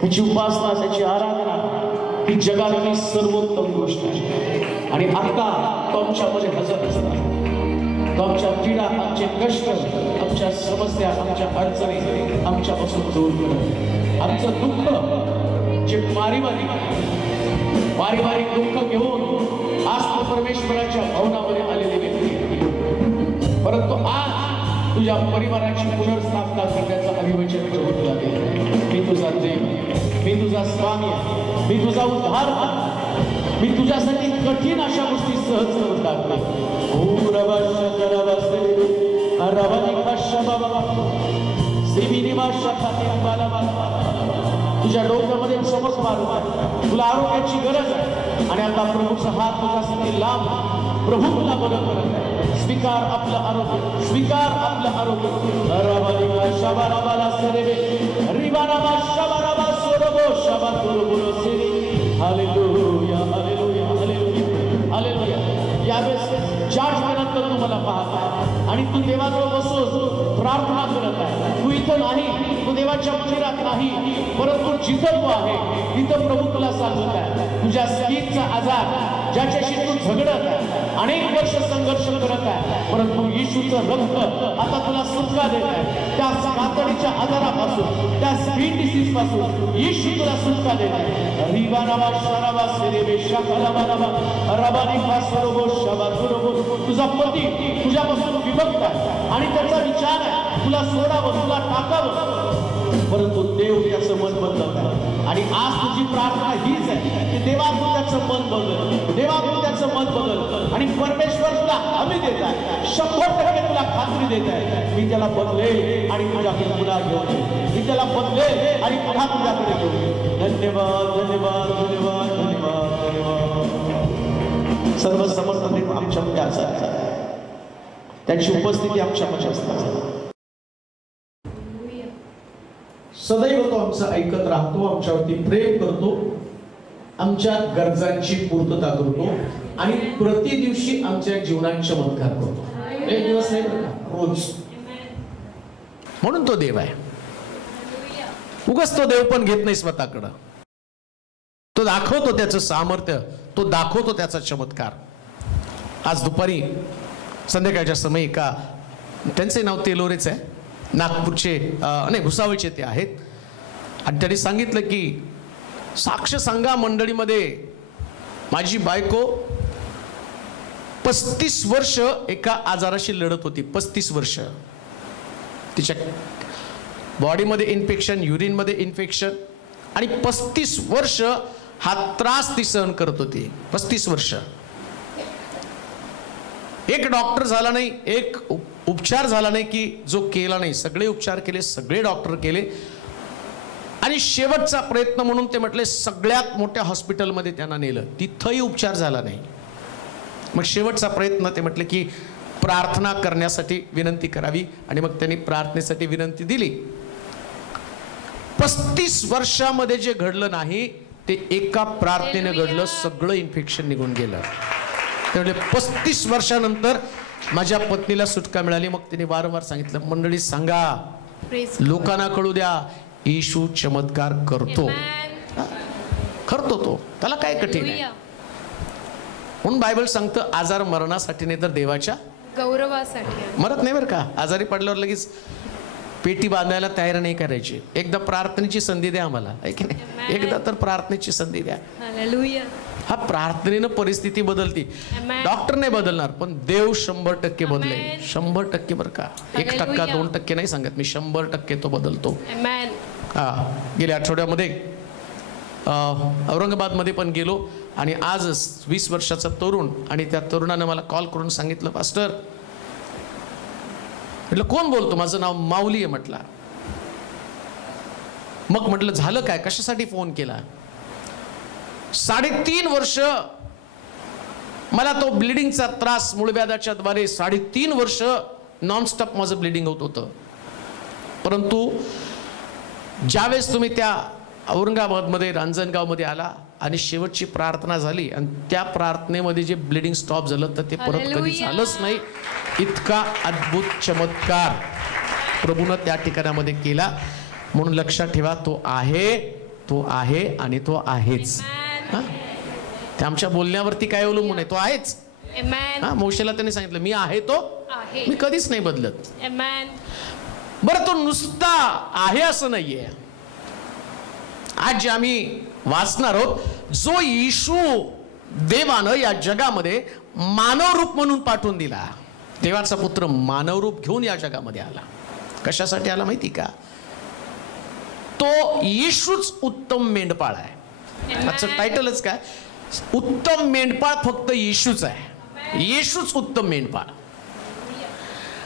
त्याची उपासना, त्याची आराधना ही जगातली सर्वोत्तम गोष्ट आहे. आणि आता तो आमच्यामध्ये हजर असतात. तो आमच्या पीडा, आमचे कष्ट, आमच्या समस्या, आमच्या अडचणी आमच्यापासून दूर करत. आमचं दुःख जे पारिवारिक दुःख घेऊन आज तो परमेश्वराच्या भवनामध्ये आलेले व्यक्ती, परंतु आज तुझ्या परिवाराची पुनर्स्थापना करण्याचं अभिवचन करून जाते. मी तुझा देव, मी तुझा स्वामी, मी तुझा उद्धार, मी तुझ्यासाठी कठीण अशा गोष्टी सहज करून टाकते. तुझ्या डोक्यामध्ये चमक मारू, तुला आरोग्याची गरज आहे आणि आता प्रभूचा हात तुझ्यासाठी लांब. प्रभू तुला मदत करत आहे. स्वीकार आपलं आरोग्य, स्वीकार आपलं आरोग्य. Hallelujah, hallelujah, hallelujah, hallelujah. यावेळेस जजमेंटनंतर तू मला पाहत आणि तू देवाजवळ बसून प्रार्थना करत आहे. तू इथं नाही, तू देवाच्या मंदिरात नाही, परंतु जिथं तू आहे तिथं प्रभू तुला सांगत आहे. तुझ्या स्किनचा आजार ज्याच्याशी तू झगडत आहे, अनेक वर्ष संघर्ष करत आहे, परंतु येशूचं रक्त आता तुला सुटका देत आहे. त्या कातडीच्या आजारापासून, त्या स्किन डिसीज पासून येशू तुला सुटका देत आहे. तुझा पती तुझ्यापासून विभक्त आहे आणि त्याचा विचार आहे तुला सोडावं, तुला टाकावं, परंतु देव त्याचं मन बदलत आहे. आणि आज तुझी प्रार्थना हीच आहे की देवा तू त्याचं मन बदल, देवा तू त्याचं मन बदल. आणि परमेश्वर तुला हमी देत आहे, 100% तुला खात्री देत आहे. मी त्याला बदलेल आणि तुझ्याकडे पुन्हा घेऊन येईल, मी त्याला बदलेल आणि पुन्हा तुझ्याकडे घेऊन येईल. धन्यवाद, धन्यवाद, धन्यवाद, धन्यवाद, धन्यवाद. सर्व समर्थ देव आमच्यामध्ये असतात, त्याची उपस्थिती आमच्यामध्ये असतात. सदैव तो आमचं ऐकत राहतो, आमच्यावरती प्रेम करतो, आमच्या गरजांची पूर्तता करतो आणि प्रति दिवशी आमच्या जीवनात चमत्कार करतो. एक दिवस नाही बरं का, रोज. म्हणून तो देव आहे. उगाच तो देव पण घेत नाही स्वतःकडं. तो दाखवतो त्याचं सामर्थ्य, तो दाखवतो त्याचा चमत्कार. आज दुपारी संध्याकाळच्या समयी का, त्यांचे नाव तेलोरेच आहे, नागपूरचे नाही भुसावळचे ते आहेत. आणि त्यांनी सांगितलं की साक्ष सांगा मंडळीमध्ये, माझी बायको 35 वर्ष एका आजाराशी लढत होती. 35 वर्ष तिच्या बॉडीमध्ये इन्फेक्शन, युरिनमध्ये इन्फेक्शन, आणि 35 वर्ष हा त्रास ती सहन करत होती. 35 वर्ष. एक डॉक्टर झाला नाही, एक उपचार झाला नाही की जो केला नाही. सगळे उपचार केले, सगळे डॉक्टर केले, आणि शेवटचा प्रयत्न म्हणून ते म्हटले सगळ्यात मोठ्या हॉस्पिटलमध्ये त्यांना नेलं, तिथंही उपचार झाला नाही. मग शेवटचा प्रयत्न ते म्हटले की प्रार्थना करण्यासाठी विनंती करावी, आणि मग त्यांनी प्रार्थनेसाठी विनंती दिली. 35 वर्षामध्ये जे घडलं नाही ते एका प्रार्थनेने घडलं. सगळं इन्फेक्शन निघून गेलं. त्यामुळे 35 वर्षानंतर माझ्या पत्नीला सुटका मिळाली. मग तिने वारंवार सांगितलं, मंडळी सांगा, लोकांना कळू द्या, येशू चमत्कार करतो. करतो तो, त्याला काय कठीण आहे. म्हणून बायबल सांगतं आजार मरणासाठी नाही तर देवाच्या गौरवासाठी. मरत नाही बरं का. आजारी पडल्यावर लगेच पेटी बांधायला तयार नाही करायची. एकदा प्रार्थनेची संधी द्या आम्हाला, आहे की नाही. एकदा तर प्रार्थनेची संधी द्या. हा प्रार्थनेनं परिस्थिती बदलती. डॉक्टर नाही बदलणार, पण देव 100% बदलेल. 100% बरं का. 1%, 2% नाही सांगत मी, 100% तो बदलतो. हा, गेल्या आठवड्यामध्ये औरंगाबादमध्ये पण गेलो, आणि आज 20 वर्षाचा तरुण, आणि त्या तरुणानं मला कॉल करून सांगितलं, पास्टर, म्हटलं कोण बोलतो, माझं नाव माऊली आहे म्हटलं. मग म्हटलं झालं काय, कशासाठी फोन केला. 3.5 वर्ष मला तो ब्लिडिंगचा त्रास मूळव्याधाच्या द्वारे 3.5 वर्ष नॉनस्टॉप माझं ब्लिडिंग होत होतं. परंतु ज्यावेळेस तुम्ही त्या औरंगाबादमध्ये रांजणगावमध्ये आला आणि शेवटची प्रार्थना झाली आणि त्या प्रार्थनेमध्ये जे ब्लिडिंग स्टॉप झालं तर ते परत कधी झालंच नाही. इतका अद्भुत चमत्कार प्रभूनं त्या ठिकाणामध्ये केला. म्हणून लक्षात ठेवा, तो आहे आणि तो आहेच. ते आमच्या बोलण्यावरती काय अवलंबून आहे, तो आहेच. मोशेला त्यांनी सांगितलं मी आहे, तो मी कधीच नाही बदलत. बरं, तो नुसता आहे असं नाहीये. आज जे आम्ही वाचणार आहोत, जो येशू देवानं या जगामध्ये मानव रूप म्हणून पाठवून दिला, देवाचा पुत्र मानव रूप घेऊन या जगामध्ये आला. कशासाठी आला माहिती का? तो येशूच उत्तम मेंढपाळ आहे. आजचं टायटलच काय, उत्तम मेंढपाळ फक्त येशूच आहे. येशूच उत्तम मेंढपाळ.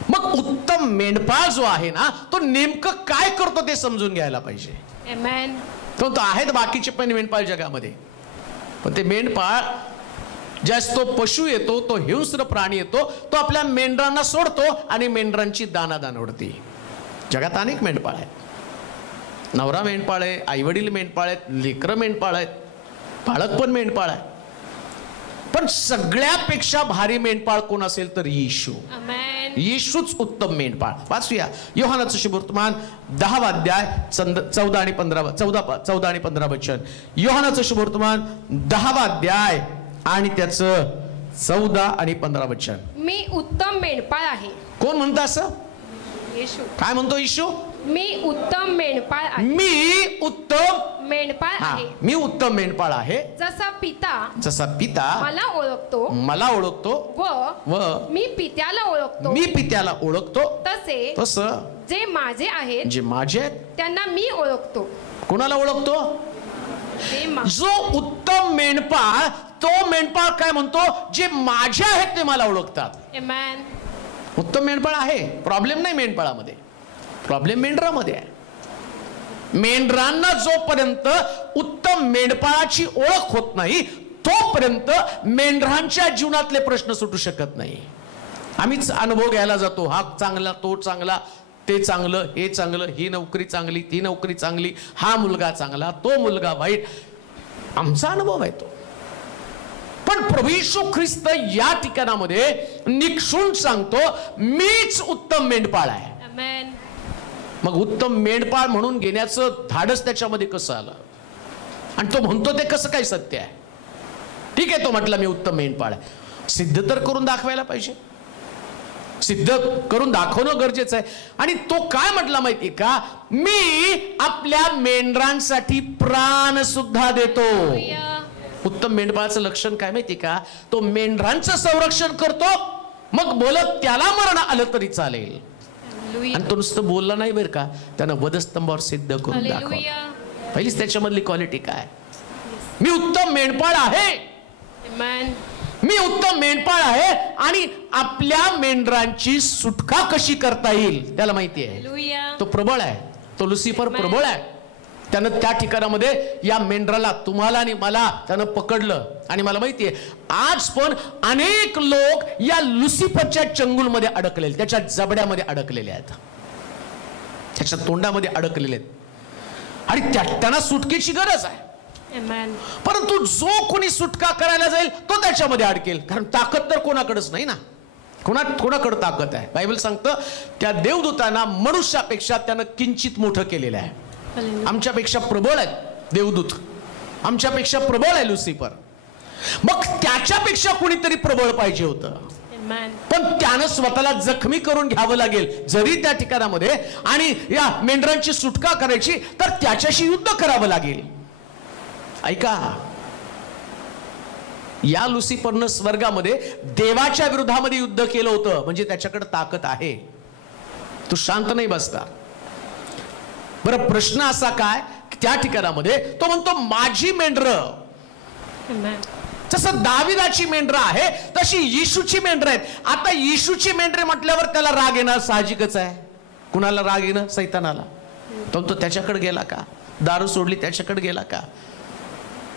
मग उत्तम मेंढपाळ जो आहे ना, तो नेमकं काय करतो ते समजून घ्यायला पाहिजे. तो आहेत बाकीचे पण मेंढपाळ जगामध्ये, पण ते मेंढपाळ ज्यास तो पशु येतो, तो हिंस्र प्राणी येतो, तो आपल्या मेंढरांना सोडतो आणि मेंढरांची दानादान उडते. जगात अनेक मेंढपाळ आहेत. नवरा मेंढपाळ आहे, आईवडील मेंढपाळ आहेत, लेकरं मेंढपाळ आहेत, बाळक पण मेंढपाळ आहे. पण सगळ्यापेक्षा भारी मेंढपाळ कोण असेल तर येशू. येशूच उत्तम मेंढपाळ. वाचूया योहानाचं शुभवर्तमान 10वा अध्याय 14 आणि 15 वचन. योहानाचं शुभवर्तमान 10वा अध्याय आणि त्याचं 14 आणि 15 वचन. मी उत्तम मेंढपाळ आहे. कोण म्हणतं असं? येशू. काय म्हणतो येशू? मी उत्तम मेंढपाळ आहे. मी उत्तम मेंढपाळ आहे. मी उत्तम मेंढपाळ आहे. जसा पिता मला ओळखतो व मी पित्याला ओळखतो तसं जे माझे आहेत त्यांना मी ओळखतो. कोणाला ओळखतो? जो उत्तम मेंढपाळ, तो मेंढपाळ काय म्हणतो? जे माझे आहेत ते मला ओळखतात. उत्तम मेंढपाळ आहे. प्रॉब्लेम नाही मेंढपाळामध्ये, प्रॉब्लेम मेंढरामध्ये आहे. मेंढरांना जोपर्यंत उत्तम मेंढपाळाची ओळख होत नाही तोपर्यंत मेंढरांच्या जीवनातले प्रश्न सुटू शकत नाही. आम्हीच अनुभव घ्यायला जातो, हा चांगला, तो चांगला, ते चांगलं, हे चांगलं, ही नोकरी चांगली, ती नोकरी चांगली, हा मुलगा चांगला, तो मुलगा वाईट. आमचा अनुभव आहे तो. पण प्रभू येशू ख्रिस्त या ठिकाणामध्ये निक्षून सांगतो, मीच उत्तम मेंढपाळ आहे. मग उत्तम मेंढपाळ म्हणून घेण्याचं धाडस त्याच्यामध्ये कसं आलं? आणि तो म्हणतो ते कसं काय सत्य आहे? ठीक आहे, तो म्हटला मी उत्तम मेंढपाळ आहे. सिद्ध तर करून दाखवायला पाहिजे. सिद्ध करून दाखवणं गरजेचं आहे. आणि तो काय म्हटला माहिती का? मी आपल्या मेंढरांसाठी प्राण सुद्धा देतो. उत्तम मेंढपाळाचं लक्षण काय माहिती का? तो मेंढरांचं संरक्षण करतो. मग बोलत त्याला मरण आलं तरी चालेल. आणि तो नुसतं बोलला नाही बरं का, त्यानं वधस्तंभावर सिद्ध करून दाखवलं. पहिलीच त्याच्यामधली क्वालिटी काय? मी उत्तम मेंढपाळ आहे. मी उत्तम मेंढपाळ आहे आणि आपल्या मेंढरांची सुटका कशी करता येईल त्याला माहिती आहे. तो प्रबळ आहे, तो लुसिफर प्रबळ आहे. त्यानं त्या ठिकाणामध्ये या मेंढराला, तुम्हाला आणि मला त्यानं पकडलं. आणि मला माहिती आहे आज पण अनेक लोक या लुसिफरच्या चंगुलमध्ये अडकलेले, त्याच्या जबड्यामध्ये अडकलेले आहेत, त्याच्या तोंडामध्ये अडकलेले आहेत. आणि त्यांना सुटकेची गरज आहे. परंतु जो कोणी सुटका करायला जाईल तो त्याच्यामध्ये अडकेल. कारण ताकद तर कोणाकडेच नाही ना. कोणाकडे ताकद आहे? बायबल सांगतं त्या देवदूतांना मनुष्यापेक्षा त्यानं किंचित मोठं केलेलं आहे. आमच्यापेक्षा प्रबळ आहेत देवदूत, आमच्यापेक्षा प्रबळ आहे लुसिफर. मग त्याच्यापेक्षा कोणीतरी प्रबळ पाहिजे होतं. पण त्यानं स्वतःला जखमी करून घ्यावं लागेल जरी त्या ठिकाणामध्ये, आणि या मेंढरांची सुटका करायची तर त्याच्याशी युद्ध करावं लागेल. ऐका, या लुसिफरनं स्वर्गामध्ये देवाच्या विरोधामध्ये युद्ध केलं होतं, म्हणजे त्याच्याकडे ताकद आहे. तो शांत नाही बसता. बरं, प्रश्न असा काय, त्या ठिकाणामध्ये तो म्हणतो माझी मेंढरं, जसं दाविदाची मेंढरं आहे तशी येशूची मेंढरं आहेत. आता येशूची मेंढरे म्हटल्यावर त्याला राग येणार साहजिकच आहे. कुणाला राग येणं? सैतानाला. तो त्याच्याकडे गेला का? दारू सोडली त्याच्याकडे गेला का?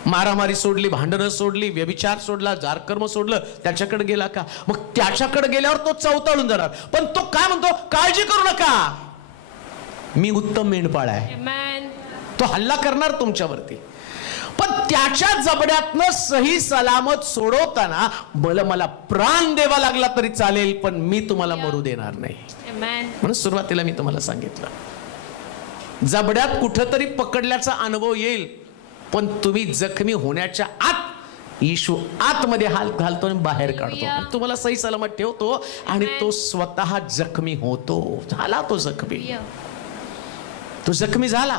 मारामारी सोडली, भांडणं सोडली, व्यभिचार सोडला, जारकर्म सोडलं, त्याच्याकडे गेला का? मग त्याच्याकडे गेल्यावर तो चवताळून जाणार. पण तो काय म्हणतो? काळजी करू नका, मी उत्तम मेंढपाळ आहे. तो हल्ला करणार तुमच्यावरती, पण त्याच्या जबड्यातनं सही सलामत सोडवताना मला प्राण द्यावा लागला तरी चालेल, पण मी तुम्हाला मरू देणार नाही. म्हणून सुरुवातीला मी तुम्हाला सांगितलं, जबड्यात कुठंतरी पकडल्याचा अनुभव येईल, पण तुम्ही जखमी होण्याच्या आत येशू आतमध्ये हात घालतो आणि बाहेर काढतो, तुम्हाला सही सलामत ठेवतो, आणि तो स्वतः जखमी होतो. झाला तो जखमी झाला,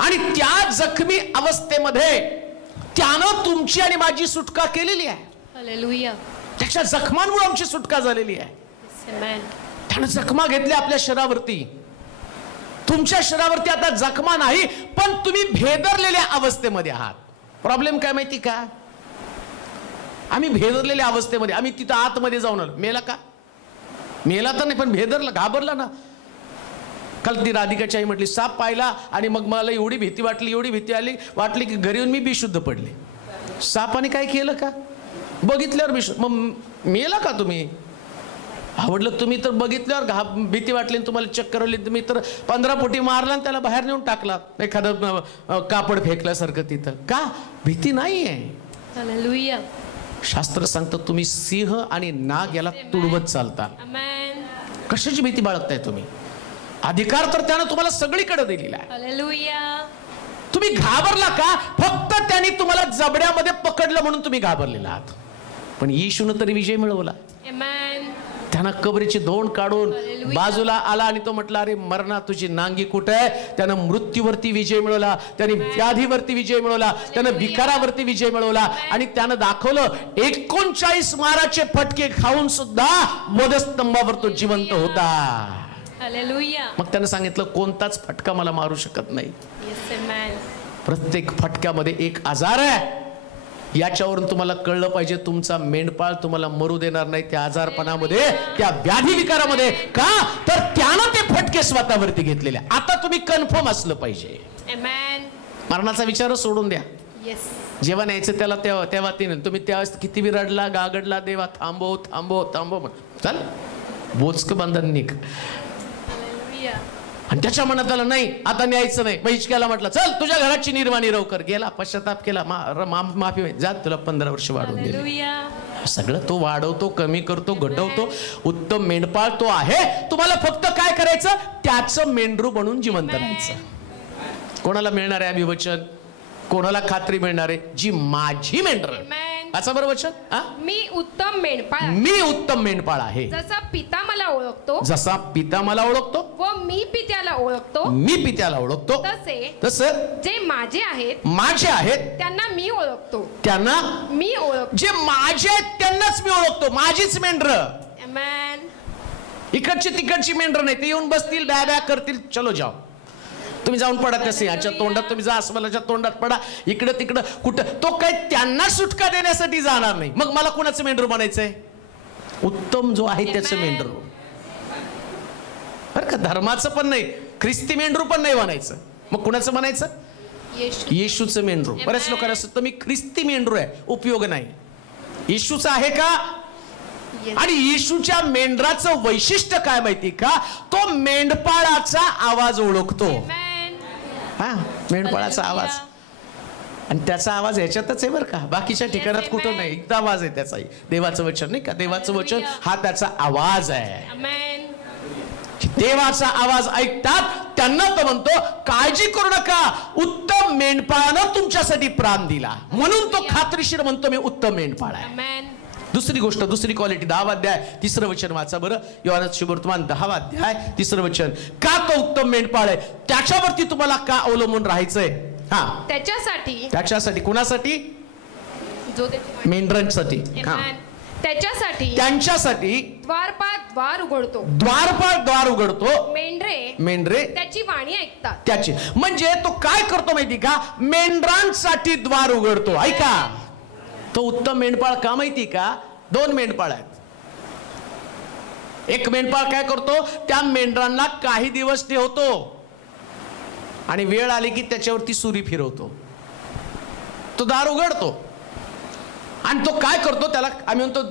आणि त्या जखमी अवस्थेमध्ये त्यानं तुमची आणि माझी सुटका केलेली आहे. हालेलुया. त्याच्या जखमांमुळे आमची सुटका झालेली आहे. त्यानं जखमा घेतल्या आपल्या शरीरावरती. तुमच्या शरीरावरती आता जखमा नाही, पण तुम्ही भेदरलेल्या अवस्थेमध्ये आहात. प्रॉब्लेम काय माहिती का? आम्ही भेदरलेल्या अवस्थेमध्ये, आम्ही तिथं आतमध्ये जाऊन आलो. मेला का? मेला तर नाही, पण भेदरला, घाबरला ना. काल ती राधिकाची आई म्हटली, साप पाहिला आणि मग मला एवढी भीती वाटली, एवढी भीती वाटली की घरी येऊन मी बेशुद्ध पडले. सापाने काय केलं का? बघितल्यावर बेशुद्ध. मग मेला का तुम्ही? आवडलं तुम्ही तर बघितल्यावर भीती वाटली, तुम्हाला चक्कर आली, तुम्ही तर 15 पोटी मारला आणि त्याला बाहेर नेऊन टाकला, एखादं कापड फेकल्यासारखं तिथं. का? भीती नाहीये. हालेलुया. शास्त्र सांगतं तुम्ही सिंह आणि नाग याला तुडवत चालता. कशाची भीती बाळगताय तुम्ही? अधिकार तर त्यानं तुम्हाला सगळीकडे दिलेला आहे. हालेलुया. तुम्ही घाबरला का? फक्त त्यांनी तुम्हाला जबड्यामध्ये पकडलं म्हणून तुम्ही घाबरलेला आहात, पण येशूने तरी विजय मिळवला. त्यानं कबरीची धोंड काढून बाजूला आला आणि तो म्हटला, अरे मरणा तुझी नांगी कुठे आहे? त्यानं मृत्यूवरती विजय मिळवला, त्याने व्याधीवरती विजय मिळवला, त्यानं विकारावरती विजय मिळवला, आणि त्यानं दाखवलं 39 माराचे फटके खाऊन सुद्धा वधस्तंभावर तो जिवंत होता. मग त्यानं सांगितलं, कोणताच फटका मला मारू शकत नाही. प्रत्येक फटक्यामध्ये एक आजार आहे. याच्यावरून तुम्हाला कळलं पाहिजे, तुमचा मेंढपाळ तुम्हाला मरू देणार नाही त्या आजारपणामध्ये, त्या व्याधी विकारामध्ये. का? तर त्यानं ते फटके स्वतःवरती घेतलेले. आता तुम्ही कन्फर्म असलं पाहिजे. मरणाचा विचार सोडून द्या. जेव्हा न्यायचं त्याला तेव्हा तुम्ही त्यावेळेस किती विरडला, गागडला, देवा थांबव थांबव थांबव, चल बोचक बंधन निघ. आणि त्याच्या मनात आलं नाही आता न्यायचं नाही. हिचक्याला म्हटलं, चल तुझ्या घराची निर्वाणी कर. गेला, पश्चाताप केला, माफी, जा तुला 15 वर्ष वाढवून दिली. सगळं तो वाढवतो, कमी करतो, घटवतो. उत्तम मेंढपाळ तो आहे. तुम्हाला फक्त काय करायचं? त्याचं मेंढरू बनून जिवंत राहायचं. कोणाला मिळणार आहे अभिवचन? कोणाला खात्री मिळणार आहे? जी माझी मेंढर. असं बरं वचन, मी उत्तम मेंढपाळ, मी उत्तम मेंढपाळ आहे. जसा पिता मला ओळखतो, जसा पिता मला ओळखतो, व मी पित्याला ओळखतो, मी पित्याला ओळखतो, तसं जे माझे आहेत त्यांना मी ओळखतो, त्यांना मी ओळखतो. जे माझे आहेत त्यांनाच मी ओळखतो. माझीच मेंढर. इकडची तिकडची मेंढर नाही. ते येऊन बसतील, बॅ बॅ करतील, चलो जाओ. तुम्ही जाऊन पडा त्या सिंहाच्या तोंडात, तुम्ही जा अस्वलाच्या तोंडात पडा, इकडं तिकडं कुठं. तो काही त्यांना सुटका देण्यासाठी जाणार नाही. मग मला कुणाचं मेंढरू बनायचंय? उत्तम जो आहे त्याचं मेंढरू. बरं का? धर्माचं पण नाही, ख्रिस्ती मेंढरू पण नाही बनायचं. मग कुणाचं बनायचं? येशूचं मेंढरू. बऱ्याच लोकांना असं, मी ख्रिस्ती मेंढरू आहे, उपयोग नाही. येशूचं आहे का? आणि येशूच्या मेंढराचं वैशिष्ट्य काय माहिती का? तो मेंढपाळाचा आवाज ओळखतो. मेंढपाळाचा आवाज, आणि त्याचा आवाज ह्याच्यातच आहे बरं का, बाकीच्या ठिकाणात कुठं नाही. एकदा आवाज आहे त्याचा, देवाचं वचन नाही का? देवाचं वचन हा त्याचा आवाज आहे. देवाचा आवाज ऐकतात त्यांना तो म्हणतो, काळजी करू नका, उत्तम मेंढपाळानं तुमच्यासाठी प्राण दिला. म्हणून तो खात्रीशीर म्हणतो, मी उत्तम मेंढपाळ आहे. दुसरी गोष्ट, दुसरी क्वालिटी, 10वा अध्याय 3रं वचन वाचा बरं. योहानचं शुभवर्तमान 10वा अध्याय 3रं वचन. का तो उत्तम मेंढपाळ आहे? त्याच्यावरती तुम्हाला का अवलंबून राहायचंय? त्याच्यासाठी कुणासाठी? मेंढरांसाठी. त्यांच्यासाठी द्वारपाळ द्वार उघडतो. द्वारपाळ द्वार उघडतो. मेंढरे त्याची वाणी ऐकतात. त्याची म्हणजे तो काय करतो माहिती का? मेंढरांसाठी द्वार उघडतो. ऐका, तो उत्तम मेंढपाळ का माहिती का? 2 मेंढपाळ आहेत. एक मेंढपाळ काय करतो? त्या मेंढरांना काही दिवस ठेवतो आणि वेळ आली की त्याच्यावरती सुरी फिरवतो. तो दार उघडतो आणि तो काय करतो, त्याला आम्ही म्हणतो,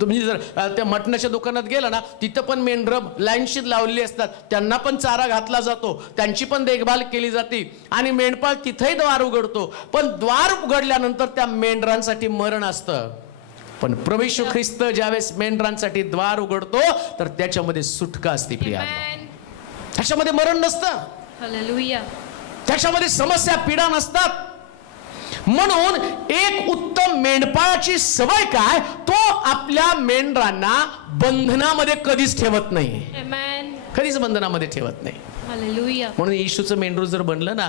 तुम्ही जर त्या मटणाच्या दुकानात गेला ना, तिथं पण मेंढरं लाईनशीर लावलेली असतात, त्यांना पण चारा घातला जातो, त्यांची पण देखभाल केली जाते आणि मेंढपाळ तिथेही द्वार उघडतो. पण द्वार उघडल्यानंतर त्या मेंढरांसाठी मरण असतं. पण प्रभू येशू ख्रिस्त ज्यावेळेस मेंढरांसाठी द्वार उघडतो तर त्याच्यामध्ये सुटका असते प्रिया. त्याच्यामध्ये मरण नसतं, हालेलुया. त्याच्यामध्ये समस्या पीडा नसतात. म्हणून एक उत्तम मेंढपाळाची सवय काय, तो आपल्या मेंढरांना बंधनामध्ये कधीच ठेवत नाही. कधीच बंधनामध्ये ठेवत नाही. हालेलुया. म्हणून येशूचं मेंढरू जर बनलं ना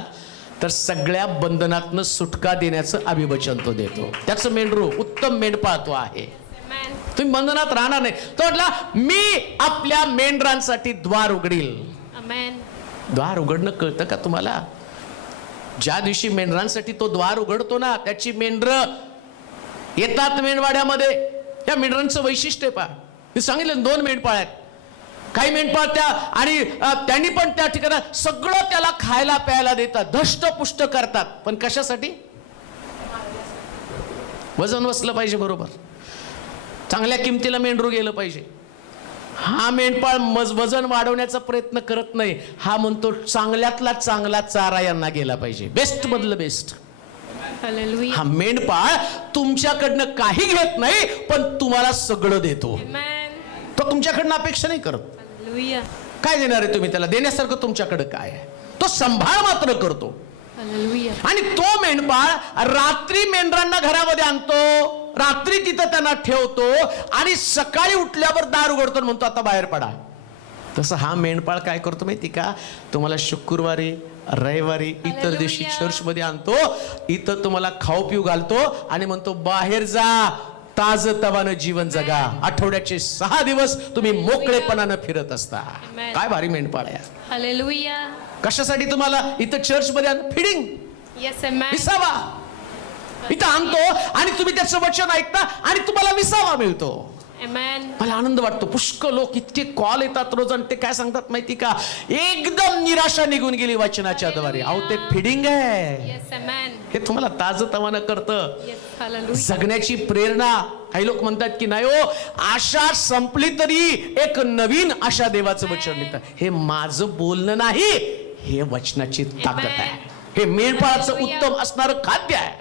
तर सगळ्या बंधनातनं सुटका देण्याचं अभिवचन तो देतो. त्याचं मेंढरू उत्तम मेंढपाळ तो आहे. तुम्ही बंधनात राहणार नाही. तो म्हटला मी आपल्या मेंढरांसाठी द्वार उघडील. द्वार उघडणं कळतं का तुम्हाला? ज्या दिवशी मेंढरांसाठी तो द्वार उघडतो ना, त्याची मेंढरं येतात मेंढवाड्यामध्ये. त्या मेंढरांचं वैशिष्ट्य पहा. मी सांगितलं 2 मेंढपाळ आहेत. काही मेंढपाळ त्या आणि त्यांनी पण त्या ठिकाणी सगळं त्याला खायला प्यायला देतात, धष्टपुष्ट करतात. पण कशासाठी? वजन बसलं पाहिजे बरोबर, चांगल्या किमतीला मेंढरू गेलं पाहिजे. हा मेंढपाळ वजन वाढवण्याचा प्रयत्न करत नाही. हा म्हणतो चांगल्यातला चांगला चारा यांना गेला पाहिजे, बेस्ट मधलं बेस्ट. हा मेंढपाळ तुमच्याकडनं काही घेत नाही, पण तुम्हाला सगळं देतो. तो तुमच्याकडनं अपेक्षा नाही करत. काय देणार आहे तुम्ही त्याला? देण्यासारखं तुमच्याकडे काय आहे? तो सांभाळ मात्र करतो. आणि तो मेंढपाळ रात्री मेंढरांना घरामध्ये आणतो, रात्री तिथं त्यांना ठेवतो आणि सकाळी उठल्यावर दार उघडतो, म्हणतो आता बाहेर पडा. तसं हा मेंढपाळ काय करतो माहिती का? तुम्हाला शुक्रवारी रविवारी इतर दिवशी चर्च मध्ये आणतो, इथं तुम्हाला खाऊ पिऊ घालतो आणि म्हणतो बाहेर जा, ताज तवानं जीवन जगा. आठवड्याचे 6 दिवस तुम्ही मोकळेपणानं फिरत असता. काय भारी मेंढपाळ आहे. हालेलुया. कशासाठी तुम्हाला इथं चर्च मध्ये फिडिंग विसावा इथं आणतो आणि तुम्ही त्याचं वचन ऐकता आणि तुम्हाला विसावा मिळतो. मला आनंद वाटतो. पुष्कळ लोक इतके कॉल येतात रोज आणि ते काय सांगतात माहिती का? एकदम निराशा निघून गेली वचनाच्या द्वारे. अहो ते फिडिंग आहे, हे तुम्हाला ताजतवानं करतं. जगण्याची प्रेरणा. काही लोक म्हणतात की नाही हो, आशा संपली तरी एक नवीन आशा देवाचं वचन देतं. हे माझं बोलणं नाही, हे वचनाची ताकद आहे. हे मेंढपाळाचं उत्तम असणारं खाद्य आहे.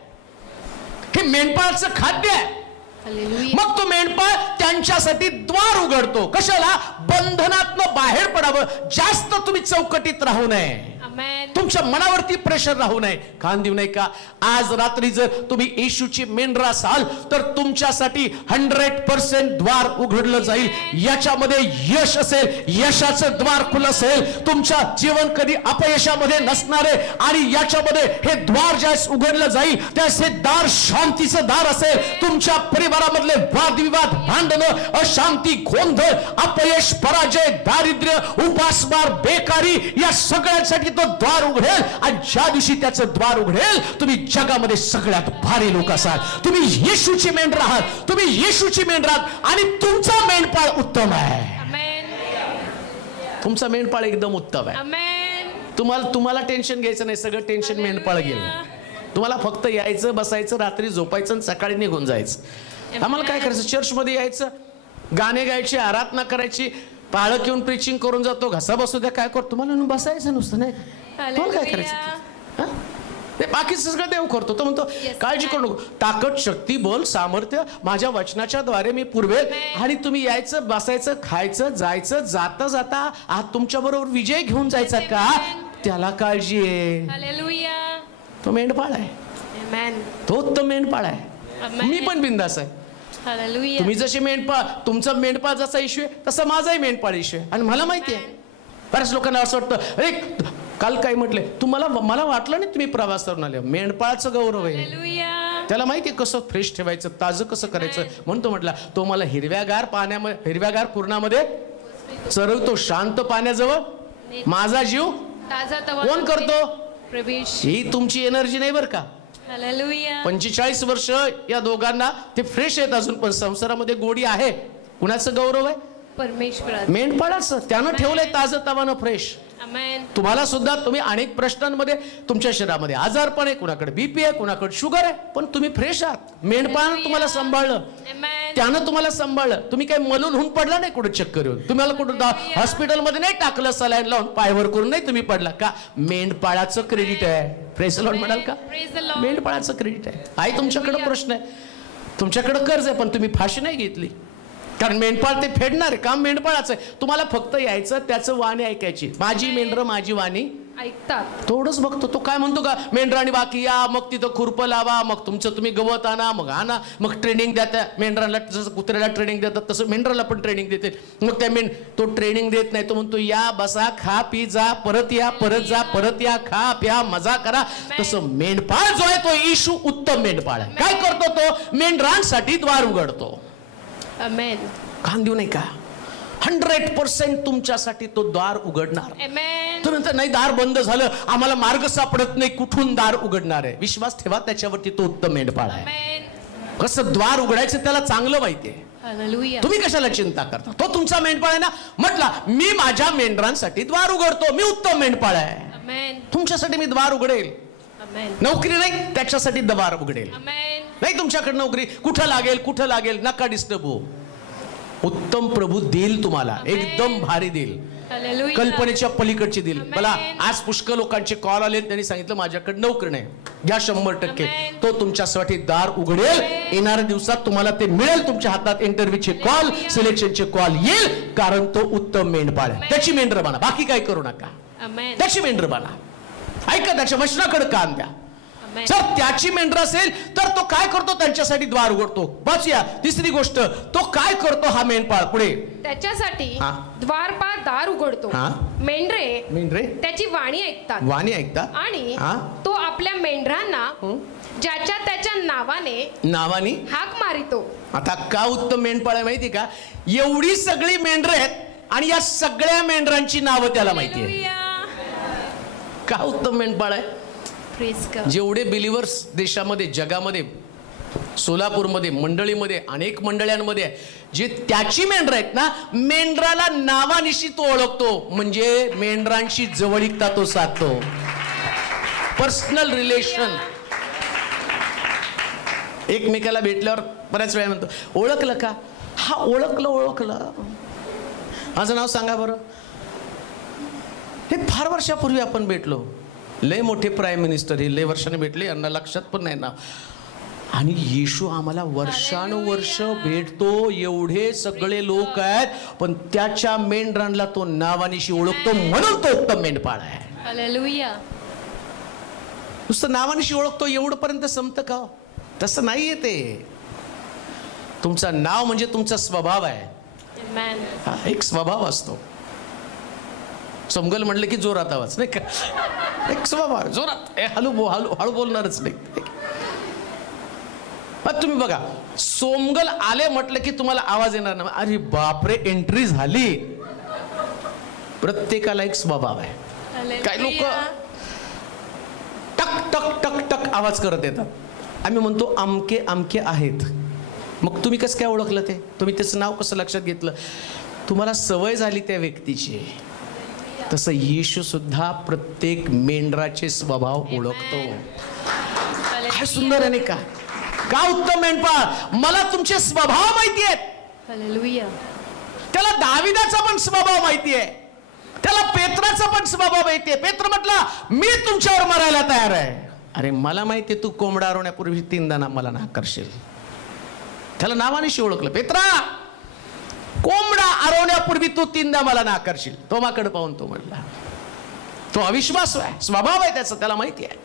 हे मेंढपाळाचं खाद्य आहे. मग तो मेंढपाळ त्यांच्यासाठी द्वार उघडतो. कशाला? बंधनातनं बाहेर पडावं, जास्त तुम्ही चौकटीत राहू नये, तुमच्या मनावरती प्रेशर राहू नये. कान देऊ नये का? आज रात्री जर तुम्ही येशूची मेंढर असाल तर तुमच्यासाठी 100% द्वार उघडलं जाईल. याच्यामध्ये यश असेल, यशाचं द्वार खुलं असेल. तुमच्या जीवन कधी अपयशामध्ये नसणारे आणि याच्यामध्ये हे द्वार ज्यास उघडलं जाईल त्यास हे दार शांतीचं दार असेल. तुमच्या परिवारामधले वादविवाद, भांडणं, अशांती, गोंधळ, अपयश, पराजय, दारिद्र्य, उपासमार, बेकारी या सगळ्यांसाठी तो द्वार उघडेल. आणि ज्या दिवशी त्याचं द्वार उघडेल तुम्ही जगामध्ये सगळ्यात भारी लोक असाल. तुम्ही येशूची मेंढर आहात, तुम्ही येशूची मेंढर आहात आणि तुमचा मेंढपाळ उत्तम आहे. तुमचा मेंढपाळ एकदम उत्तम आहे. तुम्हाला टेन्शन घ्यायचं नाही, सगळं टेन्शन मेंढपाळ गेलं. तुम्हाला फक्त यायचं, बसायचं, रात्री झोपायचं आणि सकाळी निघून जायचं. आम्हाला काय करायचं? चर्चमध्ये यायचं, गाणे गायचे, आराधना करायची, पाळक येऊन प्रीचिंग करून जातो, घसा बसू द्या, काय करतो, तुम्हाला बसायचं नुसतं नाही. तुम्हाला काय करायचं? ते बाकीचं सगळं देव करतो. तो म्हणतो काळजी करू नको, ताकद, शक्ती, बल, सामर्थ्य माझ्या वचनाच्या द्वारे मी पुरवेल. आणि तुम्ही यायचं, बसायचं, खायचं, जायचं, जाता जाता आज तुमच्या बरोबर विजय घेऊन जायचा का? त्याला काळजी आहे. तो मेंढपाळ आहे, तो उत्तम मेंढपाळ आहे. मी पण बिंदास आहे. तुम्ही जशी मेंढपाळ, तुमचा मेंढपाळ जसा इश्यू आहे तसा माझाही मेंढपाळ इश्यू आहे. आणि मला माहिती आहे बऱ्याच लोकांना असं वाटतं, अरे काल काय म्हटले तुम्हाला, मला वाटलं नाही तुम्ही प्रवासावरून आले. मेंढपाळाचं गौरव आहे, त्याला माहिती आहे कसं फ्रेश ठेवायचं, ताजं कसं करायचं. म्हणून तो म्हटला तो मला हिरव्यागार पाण्यामध्ये, हिरव्यागार पूर्णामध्ये चरवतो, शांत पाण्याजवळ माझा जीव कोण करतो? ही तुमची एनर्जी नाही बरं का. 45 वर्ष या दोघांना ते फ्रेश आहेत अजून, पण संसारामध्ये गोडी आहे. कुणाचं गौरव आहे? परमेश्वर, मेंढपाळाचं. त्यानं ठेवलंय ताजं तवानं फ्रेश. तुम्हाला सुद्धा तुम्ही अनेक प्रश्नांमध्ये तुमच्या शरीरामध्ये आजारपण आहे, कुणाकडे बीपी आहे, कुणाकडे शुगर आहे, पण तुम्ही फ्रेश आहात. मेंढपाळानं तुम्हाला सांभाळलं, त्यानं तुम्हाला सांभाळलं. तुम्ही काही मलून होऊन पडला नाही कुठे चक्कर येऊन, तुम्हाला कुठं हॉस्पिटलमध्ये नाही टाकलं सलाईन लावून पायवर करून नाही तुम्ही पडला का? मेंढपाळाचं क्रेडिट आहे. प्रेज द लॉर्ड म्हणाल का? मेंढपाळाचं क्रेडिट आहे. आई तुमच्याकडे प्रश्न आहे, तुमच्याकडे कर्ज आहे, पण तुम्ही फाशी नाही घेतली. कारण मेंढपाळ ते फेडणार आहे, काम मेंढपाळाचं आहे. तुम्हाला फक्त यायचं, त्याचं वाणी ऐकायची. माझी मेंढरं माझी वाणी ऐकतात, थोडंच बघतो. तो काय म्हणतो का, मेंढराणी बाकी या, मग तिथं खुरपं लावा, मग तुमचं तुम्ही गवत आणा, मग ट्रेनिंग द्या. त्या मेंढराला जसं कुत्र्याला ट्रेनिंग देतात तसं मेंढराला पण ट्रेनिंग देते. मग त्या तो ट्रेनिंग देत नाही, तो म्हणतो या बसा खा पी जा, परत या, परत जा, परत या, खा प्या मजा करा. तसं मेंढपाळ जो आहे तो येशू उत्तम मेंढपाळ आहे. काय करतो तो? मेंढरांसाठी द्वार उघडतो. कान देऊ नाही का? 100% तुमच्यासाठी तो दार उघडणार. तुम्ही म्हणता नाही दार बंद झालं, आम्हाला मार्ग सापडत नाही, कुठून दार उघडणार आहे? विश्वास ठेवा त्याच्यावरती, तो उत्तम मेंढपाळ आहे. कसं द्वार उघडायचं त्याला चांगलं माहितीये. तुम्ही कशाला चिंता करता? तो तुमचा मेंढपाळ आहे ना. म्हटला मी माझ्या मेंढरांसाठी द्वार उघडतो, मी उत्तम मेंढपाळ आहे. तुमच्यासाठी मी द्वार उघडेल. नोकरी नाही त्याच्यासाठी द्वार उघडेल. नाही तुमच्याकडे नोकरी कुठं लागेल नका डिस्टर्ब हो. उत्तम प्रभू देईल तुम्हाला, एकदम भारी देईल, कल्पनेच्या पलीकडची देईल. मला आज पुष्कळ लोकांचे कॉल आले, त्यांनी सांगितलं माझ्याकडे नोकरी नाही, घ्या 100%. तो तुमच्यासाठी दार उघडेल. येणाऱ्या दिवसात तुम्हाला ते मिळेल. तुमच्या हातात इंटरव्ह्यूचे कॉल, सिलेक्शनचे कॉल येईल, कारण तो उत्तम मेंढपाळ आहे. त्याची मेंढर बना, बाकी काय करू नका. त्याची मेंढर बना, ऐका, त्याच्या वचनाकडे कान द्या. जर त्याची मेंढर असेल तर तो काय करतो? त्यांच्यासाठी द्वार उघडतो. बस या तिसरी गोष्ट, तो काय करतो हा मेंढपाळ? पुढे त्याच्यासाठी द्वारपाल दार उघडतो. मेंढरे त्याची वाणी ऐकतात आणि तो आपल्या मेंढरांना ज्याच्या त्याच्या नावाने हाक मारितो. आता का उत्तम मेंढपाळ आहे माहिती का? एवढी सगळी मेंढर आहेत आणि या सगळ्या मेंढरांची नावं त्याला माहिती आहे. का उत्तम मेंढपाळ आहे? जेवढे बिलिव्हर्स देशामध्ये, जगामध्ये, सोलापूरमध्ये, मंडळीमध्ये, अनेक मंडळ्यांमध्ये जे त्याची मेंढर आहेत ना, मेंढराला नावानिशी तो ओळखतो. म्हणजे मेंढरांशी जवळीकता तो साधतो, पर्सनल रिलेशन. एकमेकाला भेटल्यावर बऱ्याच वेळा म्हणतो ओळखलं का? हा ओळखलं. माझं नाव सांगा बरं. हे फार वर्षापूर्वी आपण भेटलो, लय मोठे प्राईम मिनिस्टर, हे लय वर्षाने भेटले, यांना लक्षात पण नाही ना. आणि येशू आम्हाला वर्षानुवर्ष भेटतो. एवढे सगळे लोक आहेत, पण त्याच्या मेंढरांना तो नावानिशी ओळखतो, म्हणून तो उत्तम मेंढपाळ आहे. हालेलुया. नुसतं नावानिशी ओळखतो एवढं पर्यंत संपतं का? तसं नाहीये ते. तुमचं नाव म्हणजे तुमचा स्वभाव आहे. एक स्वभाव असतो. समगल म्हणलं की जोरात आवाज नाही का? एक स्वभाव जोरात, हळू बोलणारच नाही. तुम्ही बघा, सोमगल आले म्हटलं की तुम्हाला आवाज येणार ना. अरे बापरे, एंट्री झाली. प्रत्येकाला एक स्वभाव आहे. काही लोक टक टक टक टक आवाज करत येतात. आम्ही म्हणतो आमके आमके आहेत. मग तुम्ही कसं काय ओळखलं ते? तुम्ही त्याचं नाव कसं लक्षात घेतलं? तुम्हाला सवय झाली त्या व्यक्तीची. तसं येशू सुद्धा प्रत्येक मेंढराचे स्वभाव ओळखतो. काय सुंदर आहे नाही का? का उत्तम मेंढपाळ? मला तुमचे स्वभाव माहिती आहेत. त्याला दाविदाचा पण स्वभाव माहिती आहे, त्याला पेत्राचा पण स्वभाव माहिती आहे. पेत्र म्हटला मी तुमच्यावर मरायला तयार आहे. अरे मला माहिती आहे तू कोंबडा आरवण्यापूर्वी 3दा मला नाकारशील. त्याला नावानिशी ओळखलं. पेत्रा, कोंबडा आरवण्यापूर्वी तू 3दा मला नाकारशील. तो माकडे पाहून तो म्हटला. तो अविश्वास आहे, स्वभाव आहे त्याचा, त्याला माहिती आहे.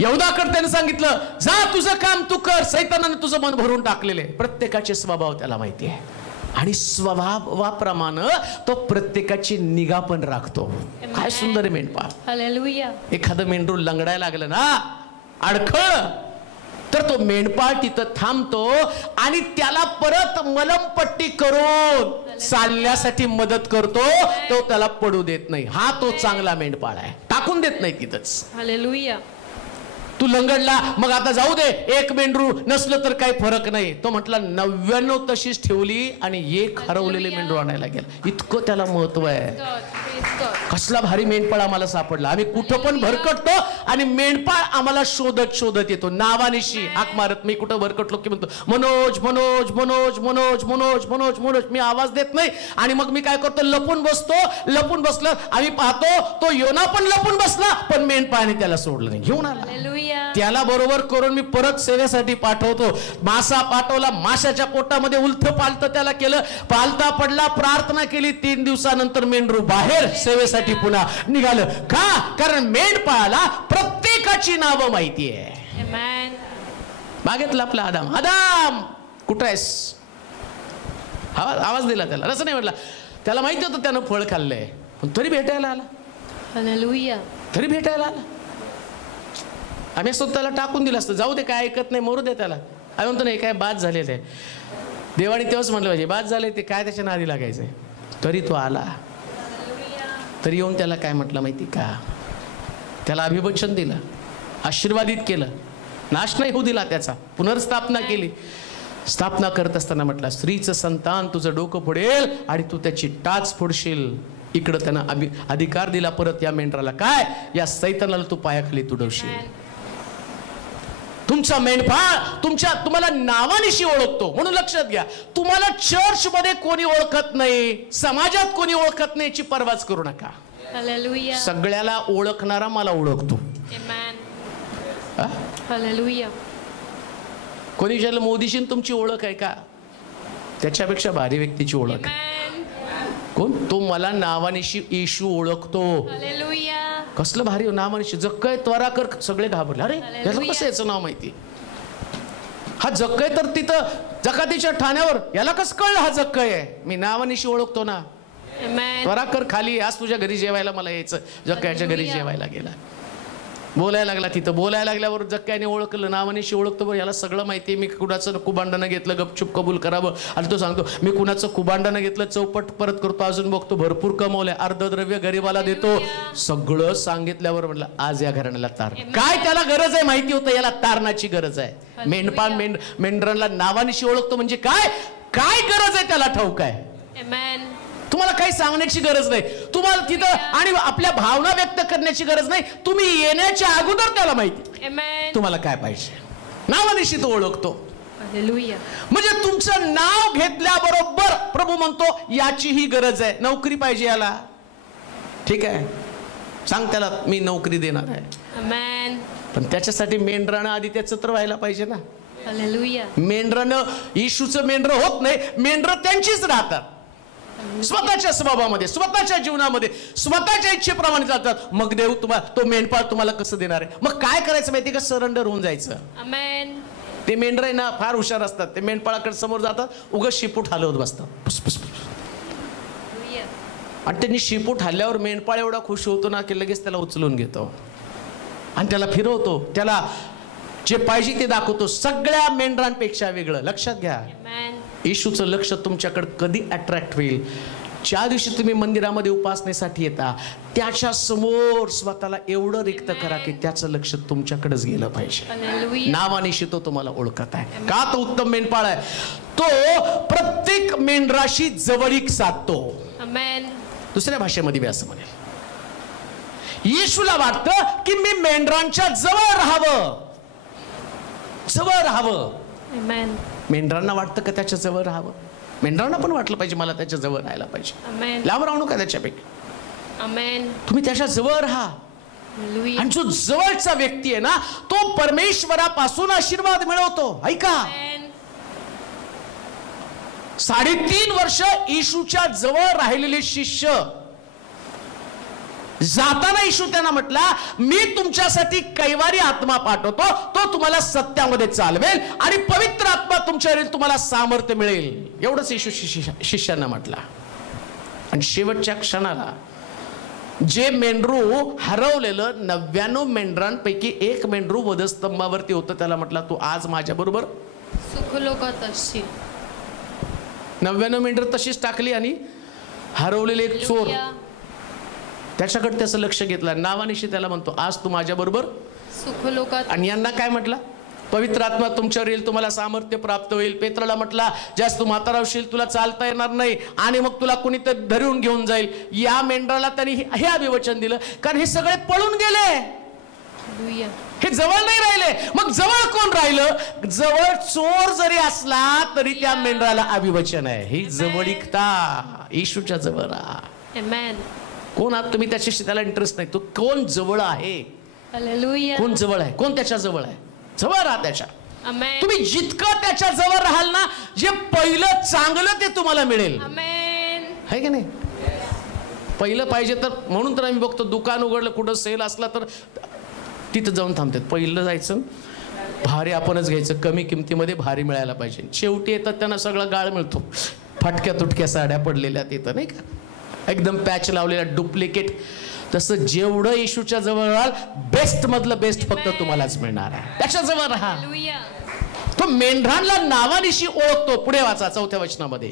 यहूदाकडे त्याने सांगितलं जा तुझं काम तू कर, सैतानाने तुझं मन भरून टाकलेले. प्रत्येकाचे स्वभाव त्याला माहिती आहे आणि स्वभावाप्रमाणे तो प्रत्येकाची निगा पण राखतो. काय सुंदर आहे मेंढपाळ. हालेलुया. एखादं मेंढरू लंगडायला लागलं ना, अडखळ, तर तो मेंढपाळ तिथं थांबतो आणि त्याला परत मलमपट्टी करून चालण्यासाठी मदत करतो. तो त्याला पडू देत नाही. हा तो चांगला मेंढपाळ आहे, टाकून देत नाही तिथंच. हालेलुया. तू लंगडला मग आता जाऊ दे, एक मेंढरू नसलं तर काही फरक नाही. तो म्हटला 99 तशीच ठेवली आणि एक हरवलेले मेंढरू आणायला गेला. इतकं त्याला महत्व आहे. कसला भारी मेंढपाळ आम्हाला सापडला. आम्ही कुठं पण भरकटतो आणि मेंढपाळ आम्हाला शोधत शोधत येतो. नावानिशी हाक मारत. मी कुठं भरकटलो की म्हणतो मनोज मनोज मनोज मनोज मनोज मनोज मनोज. मी आवाज देत नाही आणि मग मी काय करतो, लपून बसतो. लपून बसलं आम्ही पाहतो तो योना पण लपून बसला, पण मेंढपाळाने त्याला सोडलं नाही, घेऊन आला. त्याला बरोबर करून मी परत सेवेसाठी पाठवतो. मासा पाठवला, माशाच्या पोटामध्ये उलथ पालत त्याला केलं, पालता पडला, प्रार्थना केली. 3 दिवसानंतर मेंढरू बाहेर सेवेसाठी पुन्हा निघालं. का? कारण मेंढपाळाला प्रत्येकाची नावं माहिती आहे. मागितलं आपला आदाम, आदाम कुठं आहेस? आवाज दिला त्याला, असं नाही म्हटलं. त्याला माहिती होतं त्यानं फळ खाल्लंय, पण तरी भेटायला आला. तरी भेटायला आला. आम्ही असतो त्याला टाकून दिलं असतं, जाऊ दे काय ऐकत नाही, मरू दे त्याला. आम्ही म्हणतो नाही काय बाद झालेलं आहे. देवाने तेव्हाच म्हटलं पाहिजे बाद झाले ते काय त्याच्या नादी लागायचंय. तरी तो आला. तरी येऊन त्याला काय म्हटलं माहिती का? त्याला अभिवचन दिलं, आशीर्वादित केलं, नाश नाही होऊ दिला त्याचा, पुनर्स्थापना केली. स्थापना करत असताना म्हटलं स्त्रीचं संतान तुझं डोकं फोडेल आणि तू त्याची टाच फोडशील. इकडं त्यानं अधिकार दिला परत या मेंढराला, काय या सैतानाला तू पायाखाली तुडवशील. तुमचा मेंढपाळ तुम्हाला नावानिशी ओळखतो. म्हणून लक्षात घ्या, तुम्हाला चर्च मध्ये कोणी ओळखत नाही, समाजात कोणी ओळखत नाही याची पर्वाच करू नका. सगळ्याला ओळखणारा मला ओळखतो. कोणी विचारलं मोदीशी तुमची ओळख आहे का? त्याच्यापेक्षा भारी व्यक्तीची ओळख आहे. कोण? तो मला नावानिशी येशू ओळखतो. कसलं भारी नावानिशी. जक्कय त्वरा कर. सगळे घाबरले, अरे याला कसं याचं नाव माहिती? हा जक्कय तर तिथं जकातीच्या ठाण्यावर, याला कसं कळलं हा जक्कय आहे? मी नावानिशी ओळखतो ना. त्वरा कर खाली, आज तुझ्या घरी जेवायला मला यायचं. जक्कयाच्या घरी जेवायला गेला, बोलायला लागला. तिथं बोलायला लागल्यावर जक्क्याने ओळखलं, नावानिशी ओळखतो. बरं याला सगळं माहिती आहे. मी कुणाचं कुबांडानं घेतलं, गपचूप कबूल करावं. आणि तो सांगतो मी कुणाचं कुबांडानं घेतलं, चौपट परत करतो, अजून बघतो भरपूर कमवलंय, अर्धद्रव्य गरीबाला देतो. सगळं सांगितल्यावर म्हटलं आज या घराण्याला तार. काय त्याला गरज आहे माहिती होतं, याला तारणाची गरज आहे. मेंढपाळ मेंढरांना नावानिशी ओळखतो म्हणजे काय काय गरज आहे त्याला ठाऊक आहे. तुम्हाला काही सांगण्याची गरज नाही. तुम्हाला तिथं आणि आपल्या भावना व्यक्त करण्याची गरज नाही. तुम्ही येण्याच्या अगोदर त्याला माहिती तुम्हाला काय पाहिजे. नावानिशी तो ओळखतो. म्हणजे तुमचं नाव घेतल्याबरोबर प्रभू म्हणतो याची ही गरज आहे. नोकरी पाहिजे याला, ठीक आहे सांग त्याला मी नोकरी देणार आहे. पण त्याच्यासाठी मेंढरानं आधी त्याचं तर व्हायला पाहिजे ना. मेंढरानं येशूचं मेंढर होत नाही. मेंढर त्यांचीच राहतात. स्वतःच्या स्वभावामध्ये, स्वतःच्या जीवनामध्ये, स्वतःच्या इच्छेप्रमाणे जातात. मग देव तो मेंढपाळ तुम्हाला कसं देणार आहे? मग काय करायचं माहिती का? सरेंडर होऊन जायचं. ते मेंढर आहे ना फार हुशार असतात. ते मेंढपाळाकडे समोर जातात, उगाच शिपूट हलवत बसतात आणि त्यांनी शिपूट हल्ल्यावर मेंढपाळ एवढा खुश होतो ना की लगेच त्याला उचलून घेतो आणि त्याला फिरवतो. त्याला जे पाहिजे ते दाखवतो. सगळ्या मेंढरांपेक्षा वेगळं. लक्षात घ्या, येशूचं लक्ष तुमच्याकडे कधी अट्रॅक्ट होईल? ज्या दिवशी तुम्ही मंदिरामध्ये उपासनेसाठी येता त्याच्या समोर स्वतःला एवढं रिक्त करा की त्याचं लक्ष तुमच्याकडेच गेलं पाहिजे. नावानिशी तो तुम्हाला ओळखत आहे. का? तो उत्तम मेंढपाळ आहे. तो प्रत्येक मेंढराशी जवळीक साधतो. दुसऱ्या भाषेमध्ये मी असं म्हणेल, येशूला वाटतं की मी मेंढरांच्या जवळ राहावं, जवळ राहावं. मेंढरांना वाटतं का त्याच्या जवळ राहावं. मेंढरांना पण वाटलं पाहिजे मला त्याच्या जवळ राहायला पाहिजे. लांब राहू नका त्याच्यापैकी. तुम्ही त्याच्या जवळ राहा. आणि जो जवळचा व्यक्ती आहे ना तो परमेश्वरापासून आशीर्वाद मिळवतो. ऐका, 3.5 वर्ष येशूच्या जवळ राहिलेले शिष्य जाताना येशू त्यांना म्हटला मी तुमच्यासाठी कैवारी आत्मा पाठवतो, तो तुम्हाला सत्यामध्ये चालवेल आणि पवित्र आत्मा तुमच्यावर तुम्हाला सामर्थ्य मिळेल. एवढंच येशू शिष्यांना म्हटला. आणि शेवटच्या क्षणाला जे मेंढरू हरवलेलं 99 मेंढरांपैकी एक मेंढरू वधस्तंभावरती होतं, त्याला म्हटला तू आज माझ्या बरोबर सुखलोकात असशील. 99 मेंढर तशीच टाकली आणि हरवलेले एक चोर त्याच्याकडे त्याचं लक्ष घेतलं. नावानिशी त्याला म्हणतो आज तू माझ्या बरोबर सुखलोकात. आणि यांना काय म्हटलं? पवित्र आत्मा तुमच्यावर येईल, तुम्हाला सामर्थ्य प्राप्त होईल. पेत्राला म्हटला, ज्यास तू म्हातारा होशील तुला चालता येणार नाही आणि मग तुला कुणी तर धरून घेऊन जाईल. या मेंढराला त्यांनी हे अभिवचन दिलं, कारण हे सगळे पळून गेले, हे जवळ नाही राहिले. मग जवळ कोण राहिलं? जवळ चोर जरी असला तरी त्या मेंढराला अभिवचन आहे, ही जवळीकता. येशूच्या जवळ राहा. कोण आहात तुम्ही? त्याच्याशी त्याला इंटरेस्ट नाही. तो कोण जवळ आहे, कोण जवळ आहे, कोण त्याच्या जवळ आहे, जवळ राहा त्याच्या. तुम्ही जितकं त्याच्या जवळ राहाल ना, जे पहिलं चांगलं ते तुम्हाला मिळेल, है की नाही? पहिलं पाहिजे तर, म्हणून तर आम्ही बघतो दुकान उघडलं कुठं सेल असला तर तिथं जाऊन थांबतात. पहिलं जायचं, भारी आपणच घ्यायचं, कमी किमतीमध्ये भारी मिळायला पाहिजे. शेवटी येतात त्यांना सगळा गाळ मिळतो, फाटक्या तुटक्या साड्या पडलेल्या तिथं, नाही का, एकदम पॅच लावलेल्या डुप्लिकेट. तसं जेवढं येशूच्या जवळ राहाल, बेस्ट मधलं बेस्ट फक्त तुम्हालाच मिळणार आहे. त्याच्या जवळ राहा. तो मेंढरांना नावानिशी ओळखतो. पुढे वाचा 4थ्या वचनामध्ये.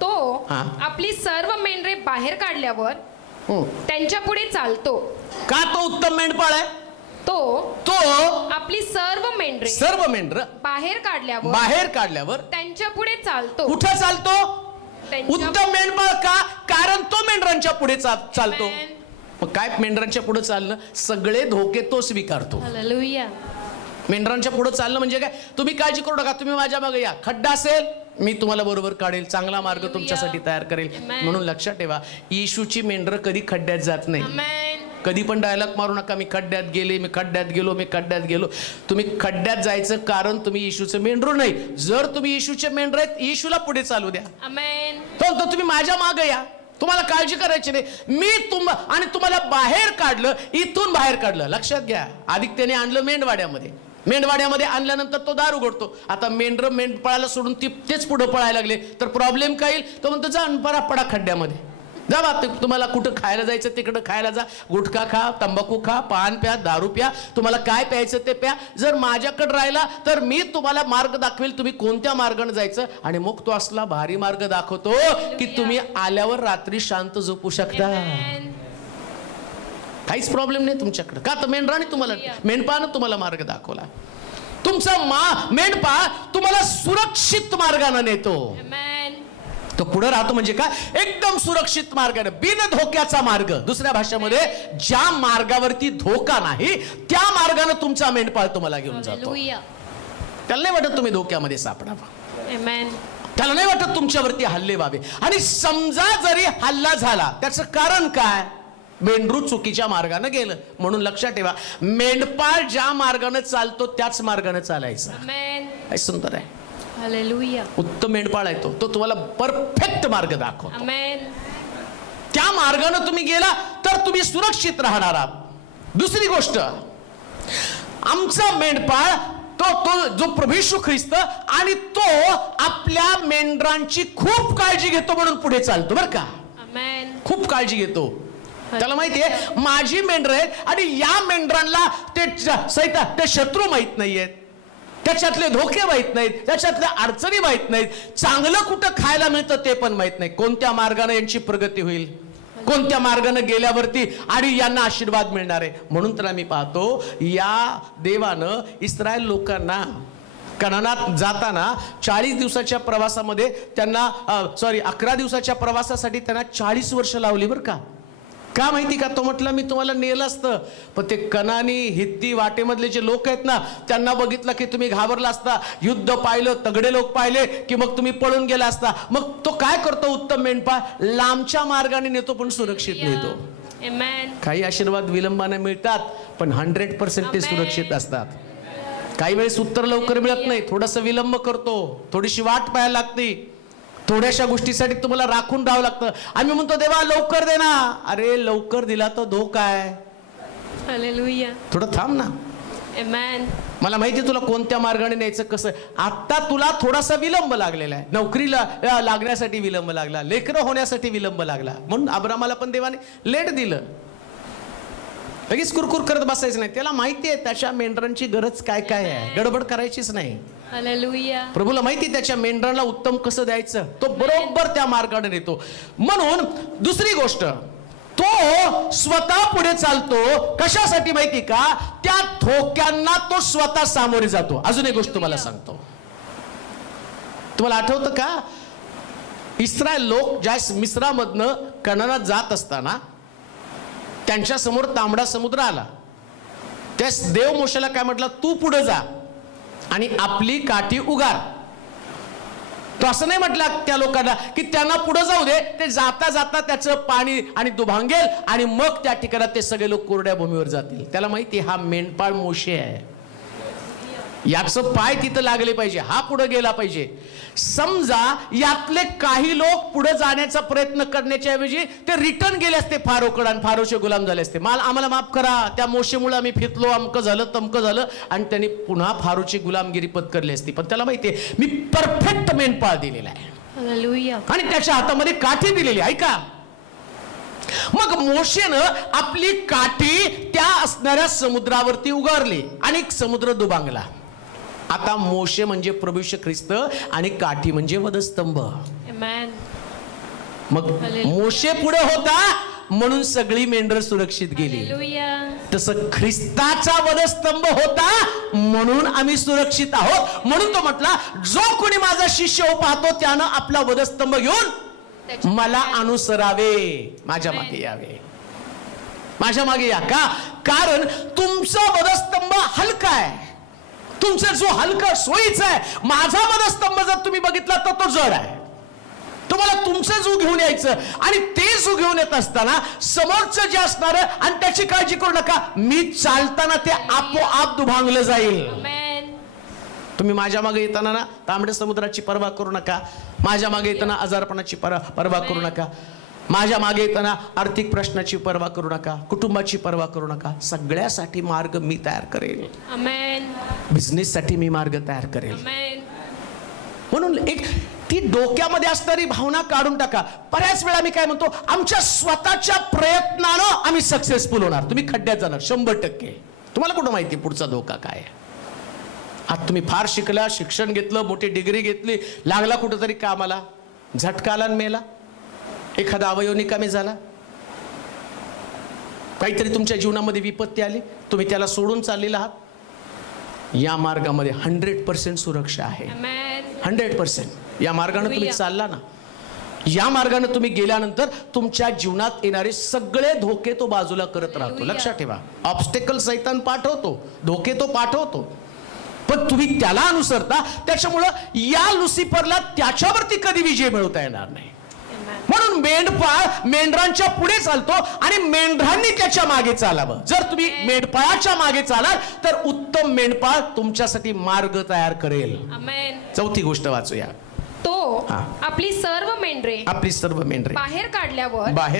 तो आपली सर्व मेंढरे बाहेर काढल्यावर त्यांच्या पुढे चालतो. का तो उत्तम मेंढपाळ आहे? तो आपली सर्व मेंढर बाहेर काढल्यावर त्यांच्या पुढे चालतो. कुठं चालतो? उत्तम मेंढपाळ. का? कारण तो मेंढरांच्या पुढे चालतो. मग काय मेंढरांच्या पुढे चालणं? सगळे धोके तो स्वीकारतो. मेंढरांच्या पुढे चालणं म्हणजे काय? तुम्ही काळजी करू नका, तुम्ही माझ्या मागे या, खड्डा असेल मी तुम्हाला बरोबर काढेल, चांगला मार्ग तुमच्यासाठी तयार करेल. म्हणून लक्षात ठेवा, येशूची मेंढर कधी खड्ड्यात जात नाही. कधी पण डायलॉग मारू नका, मी खड्ड्यात गेले, मी खड्ड्यात गेलो. तुम्ही खड्ड्यात जायचं कारण तुम्ही येशूचं मेंढरू नाही. जर तुम्ही येशूचे मेंढर आहेत, येशूला पुढे चालू द्या. तो तुम्ही माझ्या मागे या, तुम्हाला काळजी करायची नाही. मी आणि तुम्हाला बाहेर काढलं, इथून बाहेर काढलं. लक्षात घ्या, आदित्यने आणलं मेंढवाड्यामध्ये आणल्यानंतर तो दार उघडतो. आता मेंढपाळाला सोडून तेच पुढे पळायला लागले तर प्रॉब्लेम काय येईल? तो म्हणतो जा बरा पडा खड्ड्यामध्ये, जा बा, तुम्हाला कुठं खायला जायचं तिकडं खायला जा, गुटखा खा, तंबाखू खा, पान प्या, दारू प्या, तुम्हाला काय प्यायचं ते प्या. जर माझ्याकडे राहिला तर मी तुम्हाला मार्ग दाखवेल, तुम्ही कोणत्या मार्गाने जायचं. आणि मग तो असला भारी मार्ग दाखवतो की तुम्ही आल्यावर रात्री शांत झोपू शकता. काहीच प्रॉब्लेम नाही तुमच्याकडे. का? तर मेंढपाळानं तुम्हाला मार्ग दाखवला. तुमचा मेंढपाळ तुम्हाला सुरक्षित मार्गाने नेतो. तो पुढे राहतो म्हणजे काय? एकदम सुरक्षित मार्गाने, बिन धोक्याचा मार्ग. दुसऱ्या भाषेमध्ये ज्या मार्गावरती धोका नाही त्या मार्गाने तुमचा मेंढपाळ तुम्हाला घेऊन जातो. त्याला नाही वाटत तुम्ही धोक्यामध्ये सापडावा, त्याला नाही वाटत तुमच्यावरती हल्ले व्हावे. आणि समजा जरी हल्ला झाला, त्याचं कारण काय? मेंढरू चुकीच्या मार्गाने गेलं. म्हणून लक्षात ठेवा, मेंढपाळ ज्या मार्गाने चालतो त्याच मार्गाने चालायचं. काय सुंदर आहे. उत्तम मेंढपाळ आहे तो तुम्हाला परफेक्ट मार्ग दाखवतो. त्या मार्गाने तुम्ही गेला तर तुम्ही सुरक्षित राहणार आहात. दुसरी गोष्ट, आमचा मेंढपाळ तो जो प्रभू येशू ख्रिस्त, आणि तो आपल्या मेंढरांची खूप काळजी घेतो म्हणून पुढे चालतो. बरं का? खूप काळजी घेतो. त्याला माहितीये माझी मेंढर आहेत आणि या मेंढरांना ते शत्रू माहित नाहीयेत, त्याच्यातले धोके माहित नाहीत, त्याच्यातल्या अडचणी माहित नाहीत, चांगलं कुठं खायला मिळतं ते पण माहित नाही, कोणत्या मार्गाने यांची प्रगती होईल, कोणत्या मार्गाने गेल्यावरती आणि यांना आशीर्वाद मिळणार आहे. म्हणून तर आम्ही पाहतो या देवानं इस्रायल लोकांना कनानात जाताना 40 दिवसाच्या प्रवासामध्ये त्यांना 11 दिवसाच्या प्रवासासाठी त्यांना 40 वर्ष लावली. बरं का? का माहिती का? तो म्हटलं मी तुम्हाला नेलं असतं, पण ते कनानी हित्ती वाटेमधले जे लोक आहेत ना, त्यांना बघितलं की तुम्ही घाबरला असता, युद्ध पाहिलं, तगडे लोक पाहिले की मग तुम्ही पळून गेला असता. मग तो काय करतो? उत्तम मेंढपाळ लांबच्या मार्गाने नेतो पण सुरक्षित नेतो. काही आशीर्वाद विलंबाने मिळतात पण 100% ते सुरक्षित असतात. काही वेळेस उत्तर लवकर मिळत नाही, थोडासा विलंब करतो, थोडीशी वाट पाहायला लागते, थोड्याशा गोष्टीसाठी तुम्हाला राखून राहावं लागतं. आम्ही म्हणतो देवा लवकर दे ना. अरे लवकर दिला तर धोका आहे, थोडं थांब ना. मला माहिती तुला कोणत्या मार्गाने न्यायचं कसं. आता तुला थोडासा विलंब लागलेला आहे, नोकरीला लागण्यासाठी विलंब लागला, लेकरं होण्यासाठी विलंब लागला, म्हणून अब्रामाला पण देवाने लेट दिलं. लगेच कुरकुर करत बसायचं नाही. त्याला माहिती आहे त्याच्या मेंढरांची गरज काय काय आहे, गडबड करायचीच नाही. प्रभूला माहिती त्याच्या मेंढरांना उत्तम कसं द्यायचं, तो बरोबर त्या मार्गाने नेतो. म्हणून दुसरी गोष्ट, तो स्वतः पुढे चालतो. कशासाठी माहिती का? त्या धोक्यांना तो स्वतः सामोरे जातो. अजून एक गोष्ट तुम्हाला सांगतो. तुम्हाला आठवतं का, इस्रायल लोक ज्या मिस्रामधनं कनानात जात असताना त्यांच्या समोर तांबडा समुद्र आला. त्या देव मोशेला काय म्हटलं, तू पुढे जा आणि आपली काठी उगार. तो असं नाही म्हटलं त्या लोकांना की त्यांना पुढे जाऊ दे, ते जाता जाता त्याचं पाणी आणि दुभांगेल आणि मग त्या ठिकाणात ते सगळे लोक कोरड्या भूमीवर जातील. त्याला माहिती हा मेंढपाळ मोशे आहे, याचं पाय तिथं लागले पाहिजे, हा पुढे गेला पाहिजे. समजा यातले काही लोक पुढे जाण्याचा प्रयत्न करण्याच्या ऐवजी ते रिटर्न गेले असते फारोकडे आणि फारोचे गुलाम झाले असते. आम्हाला माफ करा, त्या मोशेमुळे आम्ही फिरलो, अमकं झालं तमकं झालं, आणि त्यांनी पुन्हा फारोची गुलामगिरी पत्करली असती. पण त्याला माहितीये मी परफेक्ट मेंढपाळ दिलेला आहे. हालेलुया. आणि त्याच्या हातामध्ये काठी दिलेली. ऐका, मग मोशेनं आपली काठी त्या असणाऱ्या समुद्रावरती उगारली आणि समुद्र दुभांगला. आता मोशे म्हणजे प्रभू येशू ख्रिस्त आणि काठी म्हणजे वधस्तंभ. मग मोशे पुढे होता म्हणून सगळी मेंढर सुरक्षित गेली. तसं ख्रिस्ताचा वधस्तंभ होता म्हणून आम्ही सुरक्षित आहोत. म्हणून तो म्हटला, जो कोणी माझा शिष्य हो पाहतो त्यानं आपला वधस्तंभ घेऊन मला अनुसरावे, माझ्या मागे यावे. माझ्या मागे या का? कारण तुमचा वधस्तंभ हलका आहे, तुमचा जो हलका सोयीचा आहे. माझा वधस्तंभ जर तुम्ही बघितला तर तो जड आहे. तुम्हाला तुमचं जू घेऊन यायचं आणि ते जू घेऊन येत असताना समोरचं जे असणार आणि त्याची काळजी करू नका, मी चालताना ते आपोआप दुभांगलं जाईल. तुम्ही माझ्या मागे येताना ना तांबड्या समुद्राची पर्वा करू नका, माझ्या मागे येताना आजारपणाची पर्वा करू नका, माझ्या मागे येताना आर्थिक प्रश्नाची पर्वा करू नका, कुटुंबाची पर्वा करू नका. सगळ्यासाठी मार्ग मी तयार करेल. बिझनेस साठी मी मार्ग तयार करेल. म्हणून एक ती डोक्यामध्ये असणारी भावना काढून टाका. बऱ्याच वेळा मी काय म्हणतो, आमच्या स्वतःच्या प्रयत्नानं आम्ही सक्सेसफुल होणार. तुम्ही खड्ड्यात जाणार 100%. तुम्हाला कुठं माहिती पुढचा धोका काय आहे? आता तुम्ही फार शिकला, शिक्षण घेतलं, मोठी डिग्री घेतली, लागला कुठंतरी कामाला, झटका आला मेला, एखादा अवयव निकामी झाला, काहीतरी तुमच्या जीवनामध्ये विपत्ती आली, तुम्ही त्याला सोडून चाललेला आहात. या मार्गामध्ये 100% सुरक्षा आहे. 100% या मार्गाने तुम्ही चालला ना, या मार्गाने तुम्ही गेल्यानंतर तुमच्या जीवनात येणारे सगळे धोके तो बाजूला करत राहतो. लक्षात ठेवा, ऑब्स्टेकल सैतान पाठवतो, धोके तो पाठवतो, पण तुम्ही त्याला अनुसरता. त्याच्यामुळं या लुसिफरला त्याच्यावरती कधी विजय मिळवता येणार नाही. म्हणून मेंढपाळ मेंढरांच्या पुढे चालतो आणि मेंढरांनी त्याच्या मागे चालावं. जर तुम्ही मेंढपाळाच्या मागे चालाल तर उत्तम मेंढपाळ तुमच्यासाठी मार्ग तयार करेल. चौथी गोष्ट वाचूया. तो आपली सर्व मेंढरे बाहेर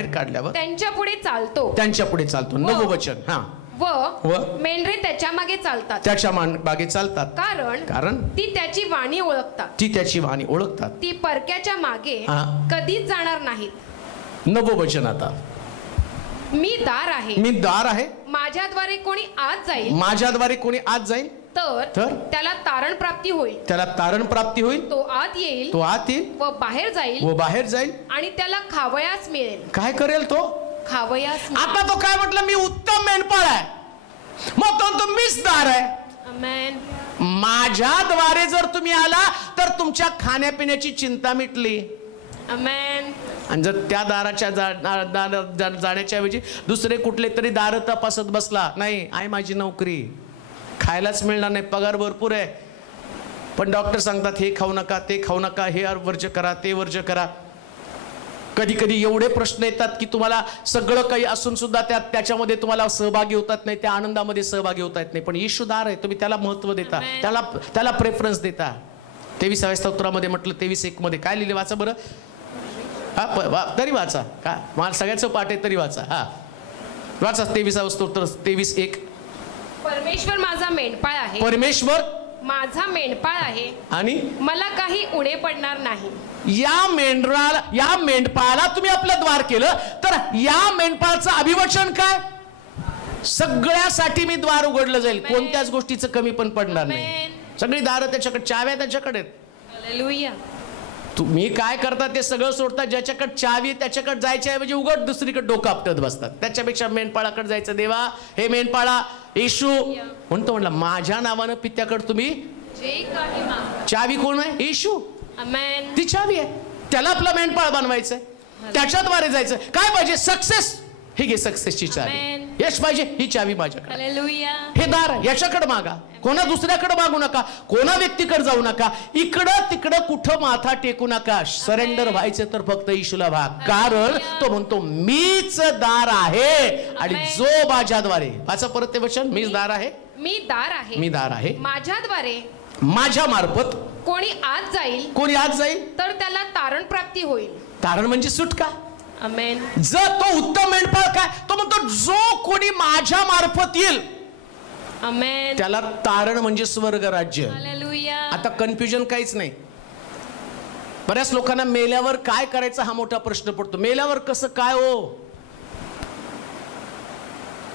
काढल्यावर त्यांच्या पुढे चालतो. नववचन. व मेंढरे त्याच्या मागे चालतात, कारण ती त्याची वाणी ओळखतात. ती परक्याच्या मागे कधीच जाणार नाहीत. नववचन. आता मी दार आहे, माझ्याद्वारे कोणी आत जाईल तर त्याला तारण प्राप्ती होईल. तो आत येईल व बाहेर जाईल आणि त्याला खावयास मिळेल. काय करेल तो? खावयास. आता तो काय म्हटलं, मी उत्तम मेंढपाळ आहे, मग तो मीच दार आहे. माझ्याद्वारे जर तुम्ही आला तर तुमच्या खाण्यापिण्याची चिंता मिटली. आणि जर त्या दाराच्या जाण्याच्या ऐवजी दुसरे कुठले तरी दार तपासत बसला, नाही आहे माझी नोकरी, खायलाच मिळणार नाही, पगार भरपूर आहे, पण डॉक्टर सांगतात हे खाऊ नका, ते खाऊ नका, हे वर्ज्य करा, ते वर्ज्य करा. कधी कधी एवढे प्रश्न येतात की तुम्हाला सगळं काही असून सुद्धा त्याच्यामध्ये तुम्हाला सहभागी होतात नाही, त्या आनंदामध्ये सहभागी होता येत नाही. पण येशू दार आहे, तुम्ही त्याला महत्व देता, त्याला प्रेफरन्स देता. 23व्या स्तोत्रामध्ये म्हटलं 23:1 मध्ये काय लिहिले, वाचा बरं. तरी वाचा, का मला सगळ्याचं पाठ आहे तरी वाचा. वाचा 23वं स्तोत्र 23:1. परमेश्वर माझा मेंढपाळ आहे आणि मला काही उणे पडणार नाही. या मेंढपाळाला तुम्ही आपलं द्वार केलं तर या मेंढपाळाचं अभिवचन काय? सगळ्यासाठी मी द्वार उघडलं जाईल, कोणत्याच गोष्टीचं कमी पण पडणार नाही. सगळी दारं त्याच्याकडे, चाव्या त्याच्याकडे. तुम्ही काय करता ते सगळं सोडतात. ज्याच्याकडे चावी त्याच्याकडे जायच्या ऐवजी उघड दुसरीकडे डोकं आपटत बसतात. त्याच्यापेक्षा मेंढपाळाकडे जायचं. देवा हे मेंढपाळा येशू म्हणतो, म्हणला माझ्या नावानं पित्याकडे तुम्ही चावी कोण आहे? येशू. ती चावी आहे. त्याला आपला मेंढपाळ बनवायचंय, त्याच्याद्वारे जायचं. काय पाहिजे? सक्सेस. ही घे सक्सेसची चावी. यश पाहिजे, ही चावी माझ्याकडे. हे दार याच्याकडे मागा, कोणा दुसऱ्याकडे मागू नका, कोणा व्यक्तीकडे जाऊ नका, इकडं तिकडं कुठं माथा टेकू नका. सरेंडर व्हायचं तर फक्त येशूला भाग. कारण तो म्हणतो मीच दार आहे आणि जो माझ्याद्वारे. वाचा परत ते वचन. मीच दार आहे. मी दार आहे. मी दार आहे. माझ्याद्वारे, माझ्या मार्फत कोणी आत जाईल. कोणी आत जाईल तर त्याला तारण प्राप्ती होईल. तारण म्हणजे सुटका. आमेन. जर तो उत्तम मेंढपाळ काय तो म्हणतो, जो कोणी माझ्या मार्फत येईल आमेन, त्याला तारण म्हणजे स्वर्ग राज्य. हालेलुया. आता कन्फ्युजन काहीच नाही. बऱ्याच लोकांना मेल्यावर काय करायचं हा मोठा प्रश्न पडतो. मेल्यावर कसं काय हो,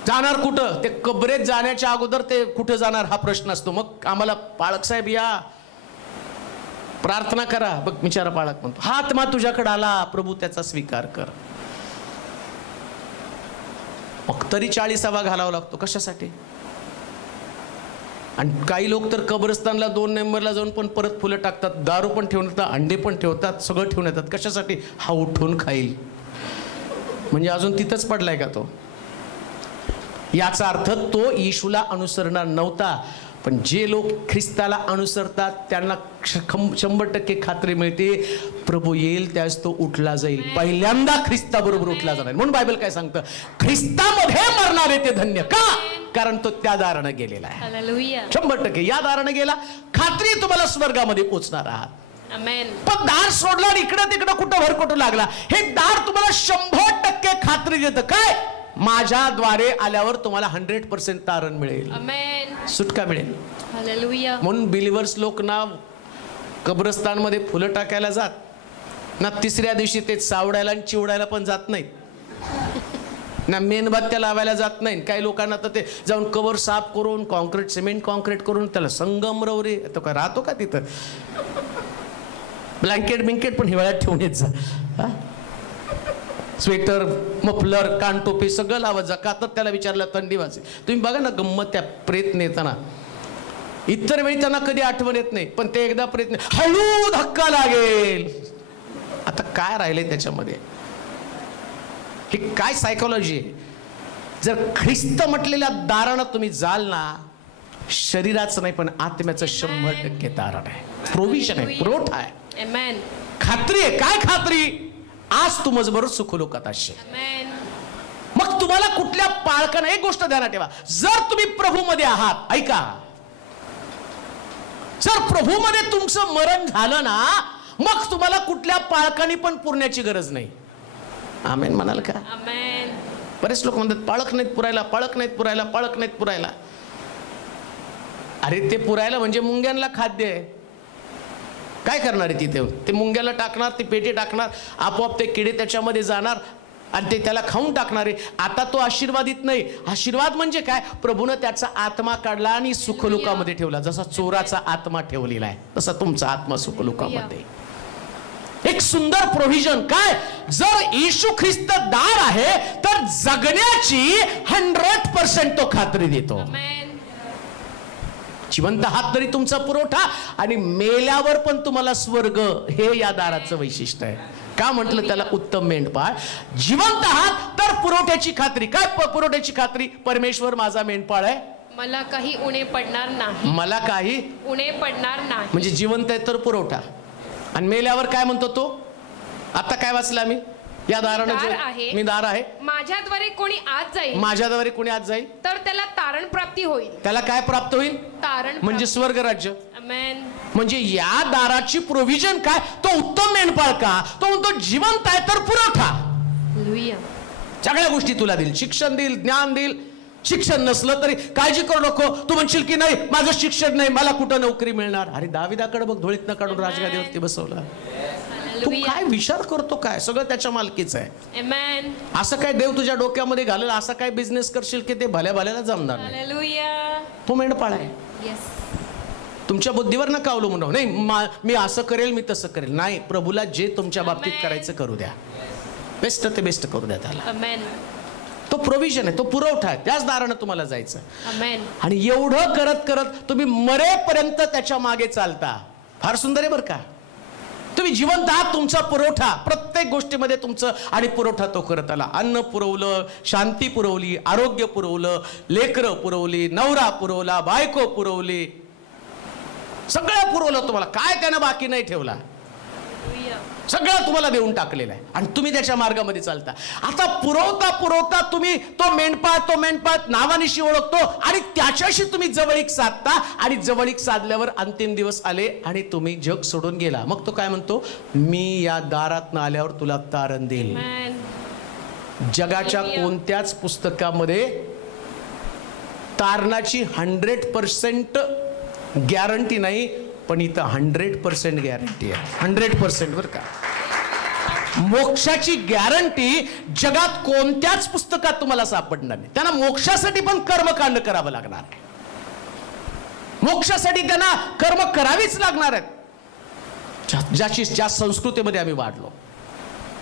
जाणार कुठं? ते कबरेत जाण्याच्या अगोदर ते कुठं जाणार हा प्रश्न असतो. मग आम्हाला पाळक साहेब या प्रार्थना करा. बघ बिचारा पाळक म्हणतो, हा आत्मा तुझ्याकडे आला, प्रभू त्याचा स्वीकार कर. मग तरी 40वा घालावा लागतो. कशासाठी? आणि काही लोक तर कब्रस्तानला 2 नोव्हेंबरला जाऊन पण परत फुलं टाकतात, दारू पण ठेवून येतात, अंडे पण ठेवतात, सगळं ठेवून येतात. कशासाठी? हा उठून खाईल. म्हणजे अजून तिथंच पडलाय का तो? याचा अर्थ तो येशूला अनुसरणार नव्हता. पण जे लोक ख्रिस्ताला अनुसरतात त्यांना 100% खात्री मिळते, प्रभू येईल त्यास तो उठला जाईल. पहिल्यांदा ख्रिस्ताबरोबर उठला जाणार. म्हणून बायबल काय सांगतं? ख्रिस्तामध्ये मरणारे ते धन्य. का? कारण तो त्या दारानं गेलेला आहे. हालेलुया. 100% या दारानं गेला. खात्री तुम्हाला स्वर्गामध्ये पोहोचणार आहात. आमेन. पण दार सोडला आणि इकडं तिकडं कुठं भरकटू लागला. हे दार तुम्हाला 100% खात्री देतं. काय? माझ्याद्वारे आल्यावर तुम्हाला 100% तारण मिळेल. आमेन. सुटका मिळेल. हालेलुया. म्हणून बिलिव्हर्स लोक ना कब्रस्तानमध्ये फुलं टाकायला जात ना, तिसऱ्या दिवशी ते चावडायला आणि चिवडायला पण जात नाहीत ना, मेणबत्त्या लावायला जात नाही. काही लोकांना तर ते जाऊन कबर साफ करून कॉन्क्रीट सिमेंट कॉन्क्रीट करून त्याला संगमरवरी तो काय राहतो का तिथं? ब्लँकेट बिंकेट पण हिवाळ्यात ठेवून येत जा. स्वेटर मफलर कानटोपी सगळं लावत जा. का तर त्याला विचारलं थंडी वाजते. तुम्ही बघा ना गंमत त्या प्रेत नेताना. इतर वेळी त्यांना कधी आठवण येत नाही, पण ते एकदा प्रेत हळू धक्का लागेल. आता काय राहिले त्याच्यामध्ये? हे काय सायकोलॉजी आहे? जर ख्रिस्त म्हटलेल्या दारानं तुम्ही जाल ना, शरीराचं नाही पण आत्म्याचं 100% तारण आहे. प्रोव्हिजन आहे, पुरवठा आहे. आमेन. खात्री आहे. काय खात्री? आज तू मजबूर सुखलोकात असशील. मग तुम्हाला कुठल्या पाळकानं एक गोष्ट ध्यानात ठेवा, जर तुम्ही प्रभूमध्ये आहात, ऐका, जर प्रभूमध्ये तुमचं मरण झालं ना, मग तुम्हाला कुठल्या पाळकानी पण पुरण्याची गरज नाही. आमेन म्हणाल का? आमेन. बरेच लोक म्हणतात पाळक नाहीत पुरायला, पाळक नाहीत पुरायला, पाळक नाहीत पुरायला. अरे ते पुरायला म्हणजे मुंग्यांना खाद्य आहे. काय करणार आहे तिथे? ते मुंग्याला टाकणार, ती पेटी टाकणार, आपोआप ते किडे त्याच्यामध्ये जाणार आणि ते त्याला खाऊन टाकणारे. आता तो आशीर्वादित नाही. आशीर्वाद म्हणजे काय? प्रभूनं त्याचा आत्मा काढला आणि सुखलोकामध्ये ठेवला. जसा चोराचा आत्मा ठेवलेला आहे तसा तुमचा आत्मा सुखलोकामध्ये. एक सुंदर प्रोव्हिजन. काय? जर येशू ख्रिस्त दार आहे तर जगण्याची 100% तो खात्री देतो. जिवंत हात तरी तुमचा पुरवठा आणि मेल्यावर पण तुम्हाला स्वर्ग. हे या दाराचं वैशिष्ट्य आहे. का म्हटलं त्याला उत्तम मेंढपाळ? जिवंत हात तर पुरवठ्याची खात्री. काय पुरवठ्याची खात्री? परमेश्वर माझा मेंढपाळ आहे, मला काही उणे पडणार नाही. मला काही उणे पडणार नाही. म्हणजे जिवंत आहे तर पुरवठा. आणि मेल्यावर काय म्हणतो तो? आता काय वाचलं आम्ही? या दारानं मी दार आहे. माझ्याद्वारे कोणी आत जाईल, माझ्याद्वारे कोणी आत जाईल तर त्याला तारण प्राप्ती होईल. त्याला काय प्राप्त होईल? तारण म्हणजे स्वर्ग राज्य. आमेन. म्हणजे या दाराची प्रोव्हिजन काय? तो उत्तम मेंढपाळ का? तो म्हणतो जिवंत आहे तर पुरवठा. हालेलुया. सगळ्या गोष्टी तुला देईल. शिक्षण देईल, ज्ञान देईल. शिक्षण नसलं तरी काळजी करू नको. तू म्हणशील की नाही माझं शिक्षण नाही, मला कुठं नोकरी मिळणार. अरे दाविदाकडे बघ, धुळीतनं काढून राजगादीवरती बसवला. तू काय विचार करतो? काय सगळं त्याच्या मालकीचं आहे. आमेन. असं काय देव तुझ्या डोक्यामध्ये घालेल, असा काय बिझनेस करशील की ते भल्या भल्याला जमणार नाही. हालेलुया. तो मेंढपाळ आहे. येस. तुमच्या बुद्धीवर नका अवलंबून राहू. नाही मी असं करेल, मी तसं करेल. नाही, प्रभूला जे तुमच्या बाबतीत करायचं करू द्या. बेस्ट ते बेस्ट करू द्या त्याला. तो प्रोव्हिजन आहे, तो पुरवठा आहे. त्याच दारानं तुम्हाला जायचं. आणि एवढं करत करत तुम्ही मरेपर्यंत त्याच्या मागे चालता. फार सुंदर आहे बरं का. तुम्ही जिवंत आहात, तुमचा पुरवठा प्रत्येक गोष्टीमध्ये तुमचं आणि पुरवठा तो करत आला. अन्न पुरवलं, शांती पुरवली, आरोग्य पुरवलं, लेकरं पुरवली, नवरा पुरवला, बायको पुरवली, सगळं पुरवलं तुम्हाला. काय त्यानं बाकी नाही ठेवला. सगळं तुम्हाला देऊन टाकलेलं आहे आणि तुम्ही त्याच्या मार्गामध्ये चालता. आता पुरवता पुरवता तुम्ही तो मेंढपाळ नावानिशी ओळखतो आणि त्याच्याशी तुम्ही जवळीक साधता. आणि जवळीक साधल्यावर अंतिम दिवस आले आणि तुम्ही जग सोडून गेला. मग तो काय म्हणतो, मी या दारात आल्यावर तुला तारण देईल. जगाच्या कोणत्याच पुस्तकामध्ये तारणाची 100% गॅरंटी नाही, पण इथं 100% गॅरंटी आहे. 100% बरं का. मोक्षाची गॅरंटी जगात कोणत्याच पुस्तकात तुम्हाला सापडणार नाही. त्यांना मोक्षासाठी पण कर्मकांड करावं लागणार आहे. मोक्षासाठी त्यांना कर्म करावीच लागणार आहेत. ज्या संस्कृतीमध्ये आम्ही वाढलो,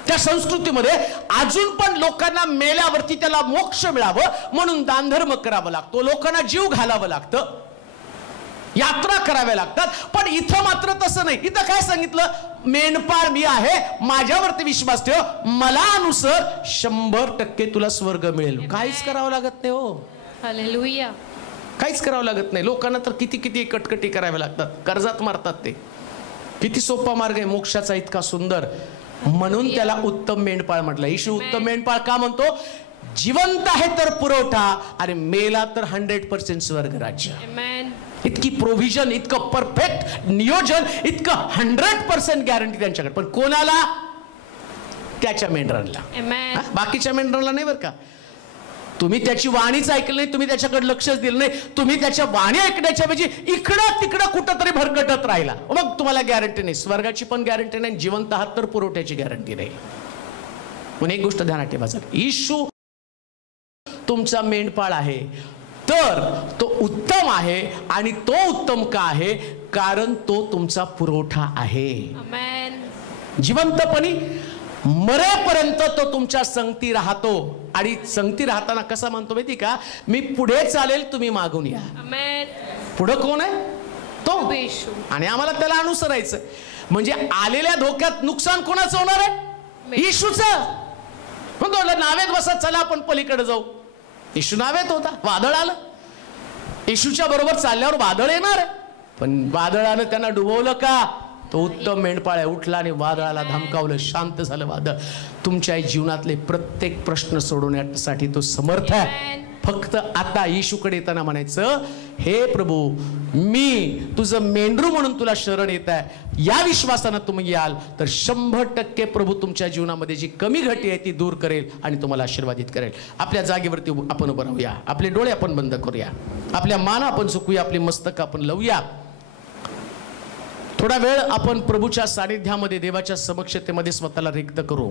त्या संस्कृतीमध्ये अजून पण लोकांना मेल्यावरती त्याला मोक्ष मिळावं म्हणून दानधर्म करावा लागतो, लोकांना जीव घालावं लागतं, यात्रा कराव्या लागतात. पण इथं मात्र तसं नाही. इथं काय सांगितलं, मेंढपाळ मी आहे, माझ्यावरती विश्वास ठेव, मला अनुसर, 100% तुला स्वर्ग मिळेल. काहीच करावं लागत नाही. हो, हालेलुया. काहीच करावं लागत नाही. लोकांना तर किती किती कटकटी कराव्या लागतात, कर्जात मारतात. ते किती सोपा मार्ग आहे मोक्षाचा, इतका सुंदर. म्हणून त्याला उत्तम मेंढपाळ म्हटलं. येशू उत्तम मेंढपाळ का म्हणतो, जिवंत आहे तर पुरवठा आणि मेला तर 100% स्वर्ग राज्य. इतकी प्रोव्हिजन, इतकं परफेक्ट नियोजन, इतकं 100% गॅरंटी त्यांच्याकडे. पण कोणाला, त्याच्या मेंढरांना. बाकीच्या मेंढरांना नाही बरं का. तुम्ही त्याची वाणीच ऐकलं नाही, तुम्ही त्याच्याकडे लक्षच दिलं नाही, तुम्ही त्याच्या वाणी ऐकण्याच्या ऐवजी इकडं तिकडं कुठं तरी भरकटत राहिला, मग तुम्हाला गॅरंटी नाही. स्वर्गाची पण गॅरंटी नाही, जिवंत आहात तर पुरवठ्याची गॅरंटी नाही. पण एक गोष्ट ध्यानात ठेवा, जर येशू तुमचा मेंढपाळ आहे तर तो उत्तम आहे. आणि तो उत्तम का आहे, कारण तो तुमचा पुरवठा आहे. जिवंतपणी मरेपर्यंत तो तुमच्या संगती राहतो. आणि संगती राहताना कसा म्हणतो माहिती का, मी पुढे चालेल, तुम्ही मागून या. पुढे कोण आहे, तो. आणि आम्हाला त्याला अनुसरायचं. म्हणजे आलेल्या धोक्यात नुकसान कोणाचं होणार आहे, येशूचं. म्हणतो नावेत बसा, चला आपण पलीकडे जाऊ. येशू नावेत होता, वादळ आलं. येशूच्या बरोबर चालल्यावर वादळ येणार आहे, पण वादळानं त्यांना डुबवलं का, तो उत्तम मेंढपाळ आहे. उठला आणि वादळाला धमकावलं, शांत झालं वादळ. तुमच्या जीवनातले प्रत्येक प्रश्न सोडवण्यासाठी तो समर्थ आहे. फक्त आता येशूकडे येताना म्हणायचं, हे प्रभू, मी तुझं मेंढरू म्हणून तुला शरण येत आहे. या विश्वासानं तुम्ही याल तर 100% प्रभू तुमच्या जीवनामध्ये जी कमी घटी आहे ती दूर करेल आणि तुम्हाला आशीर्वादित करेल. आपल्या जागेवरती आपण उभं राहूया, आपले डोळे आपण बंद करूया, आपल्या मान आपण झुकूया, आपली मस्तक आपण लावूया. थोडा वेळ आपण प्रभूच्या सानिध्यामध्ये, देवाच्या समक्षतेमध्ये स्वतःला रिक्त करू.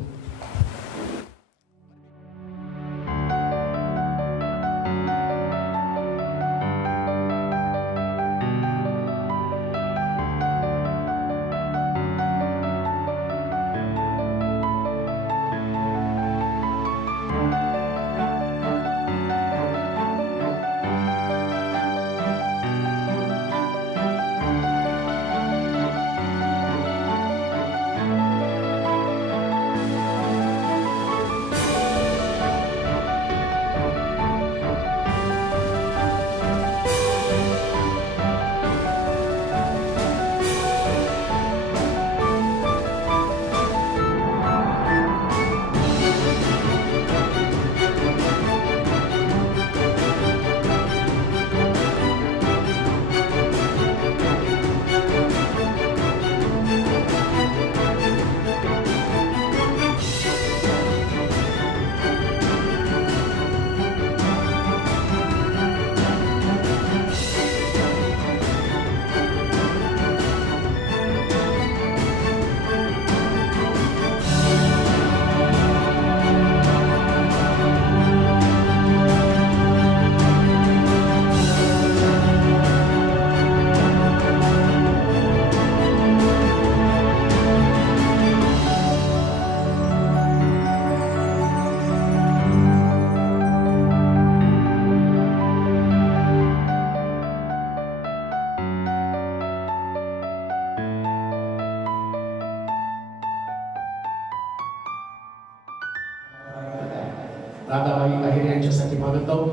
राधाबाई आहेर यांच्यासाठी मागत आहोत.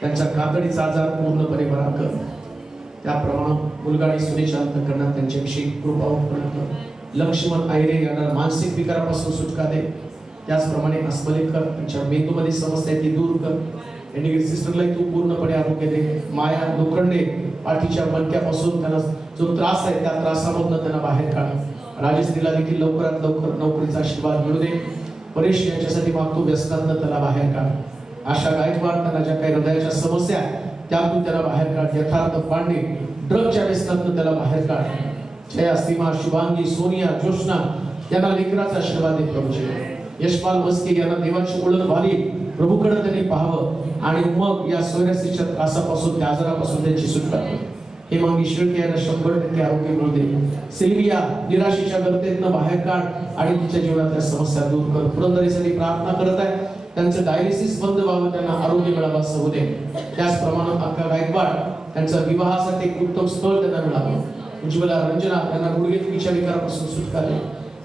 त्यांचा कातडीचा आजार पूर्णपणे बरा कर. त्याप्रमाणे मुलगा आणि सुनेच्या अंतःकरणात त्यांच्याविषयी कृपा कर. लक्ष्मण आयरे यांना मानसिक विकारापासून सुटका दे. त्याचप्रमाणे अस्मलेकर त्यांच्या मेंदूमध्ये समस्या ती दूर कर. एनिग्री सिस्टरला तू पूर्णपणे आरोग्य दे. माया लोखंडे पाठीच्या मणक्यापासून त्यांना जो त्रास आहे त्या त्रासामधून त्यांना बाहेर काढ. राजश्रीला देखील लवकरात लवकर नोकरीचा आशीर्वाद मिळू दे. परेश यांच्यासाठी मागतो व्यसनातून त्याला बाहेर काढ. आशा गायकवाड त्यांना ज्या काही हृदयाच्या समस्या त्यातून त्याला बाहेर काढ. यथार्थ पांडे ड्रगच्या व्यसनातून त्याला बाहेर काढ. जया, सीमा, शुभांगी, सोनिया, जोशना यांना लेकराचा आशीर्वाद दे प्रभूजी. यशपाल मस्के यांना देवाची ओळख व्हावी, प्रभूकडे त्यांनी पाहावं आणि मग या सोयरसीच्या त्रासापासून त्या आजारापासून त्यांची सुटका कर. हे मागी शिर्के यांना 100% आरोग्य मिळू दे. सिल्विया निराशेच्या गर्तेतनं बाहेर काढ आणि तिच्या जीवनातल्या समस्या दूर कर. पुरंदरेसाठी प्रार्थना करत आहे, त्यांचं डायलिसिस बंद व्हावं, त्यांना आरोग्य मिळावं असं होऊ दे. त्याचप्रमाणे अक्का गायकवाड त्यांचा विवाहासाठी एक उत्तम स्थळ त्यांना मिळावं. उज्ज्वला रंजना त्यांना गुडघेदुखीच्या विकारापासून सुटका दे.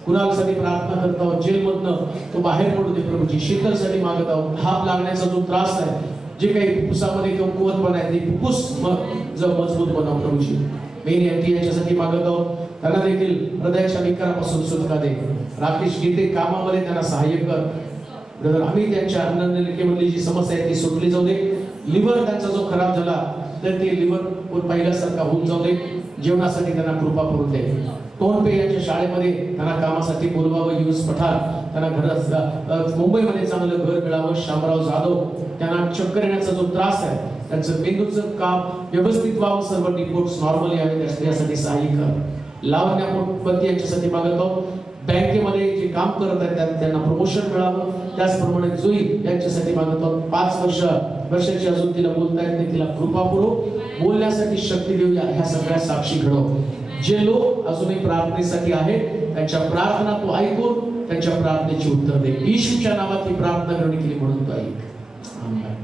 कुणालसाठी प्रार्थना करत आहोत, जेलमधनं तो बाहेर पडू दे प्रभूजी. शीतलसाठी मागत आहोत, धाप लागण्याचा जो त्रास आहे, जे काही फुफ्फुसामध्ये कमकुवतपणा आहे ते फुफ्फुस मजबूत बनव प्रभूजी. मेनी आंटी यांच्यासाठी मागत आहोत, त्यांना देखील हृदयाच्या विकारापासून सुटका दे. राकेश गीते कामामध्ये त्यांना सहाय्य कर. ब्रदर आम्ही त्यांच्या अन्ननलिकेमधली जी समस्या आहे ती सुटली जाऊ दे. लिव्हर त्यांचा जो खराब झाला तर ते लिव्हर पहिल्यासारखा होऊन जाऊ दे. जेवणासाठी त्यांना कृपा करून दे. टोनपे यांच्या शाळेमध्ये त्यांना कामासाठी बोलवावं. युएस पठार त्यांना घरात मुंबईमध्ये चांगलं घर मिळावं. शामराव जाधव त्यांना चक्कर येण्याचा जो त्रास आहे, त्यांचं मेंदूचं काम व्यवस्थित व्हावं, सर्व रिपोर्ट्स नॉर्मल यावे यासाठी सहाय्य कर. लावण्या पोटपती यांच्यासाठी मागत आहोत, बँकेमध्ये जे काम करत आहेत त्यांना प्रमोशन मिळावं. त्याचप्रमाणे जुई यांच्यासाठी मागत आहोत, 5 वर्षाची अजून तिला बोलता येत नाही, तिला कृपा पुरव, बोलण्यासाठी शक्ती देऊया. ह्या सगळ्या साक्षी घडव. जे लोक अजूनही प्रार्थनेसाठी आहेत त्यांच्या प्रार्थना तू ऐकून त्यांच्या प्रार्थनेची उत्तर दे. येशूच्या नावात ही प्रार्थना करणी केली म्हणून तू ऐक. आमेन.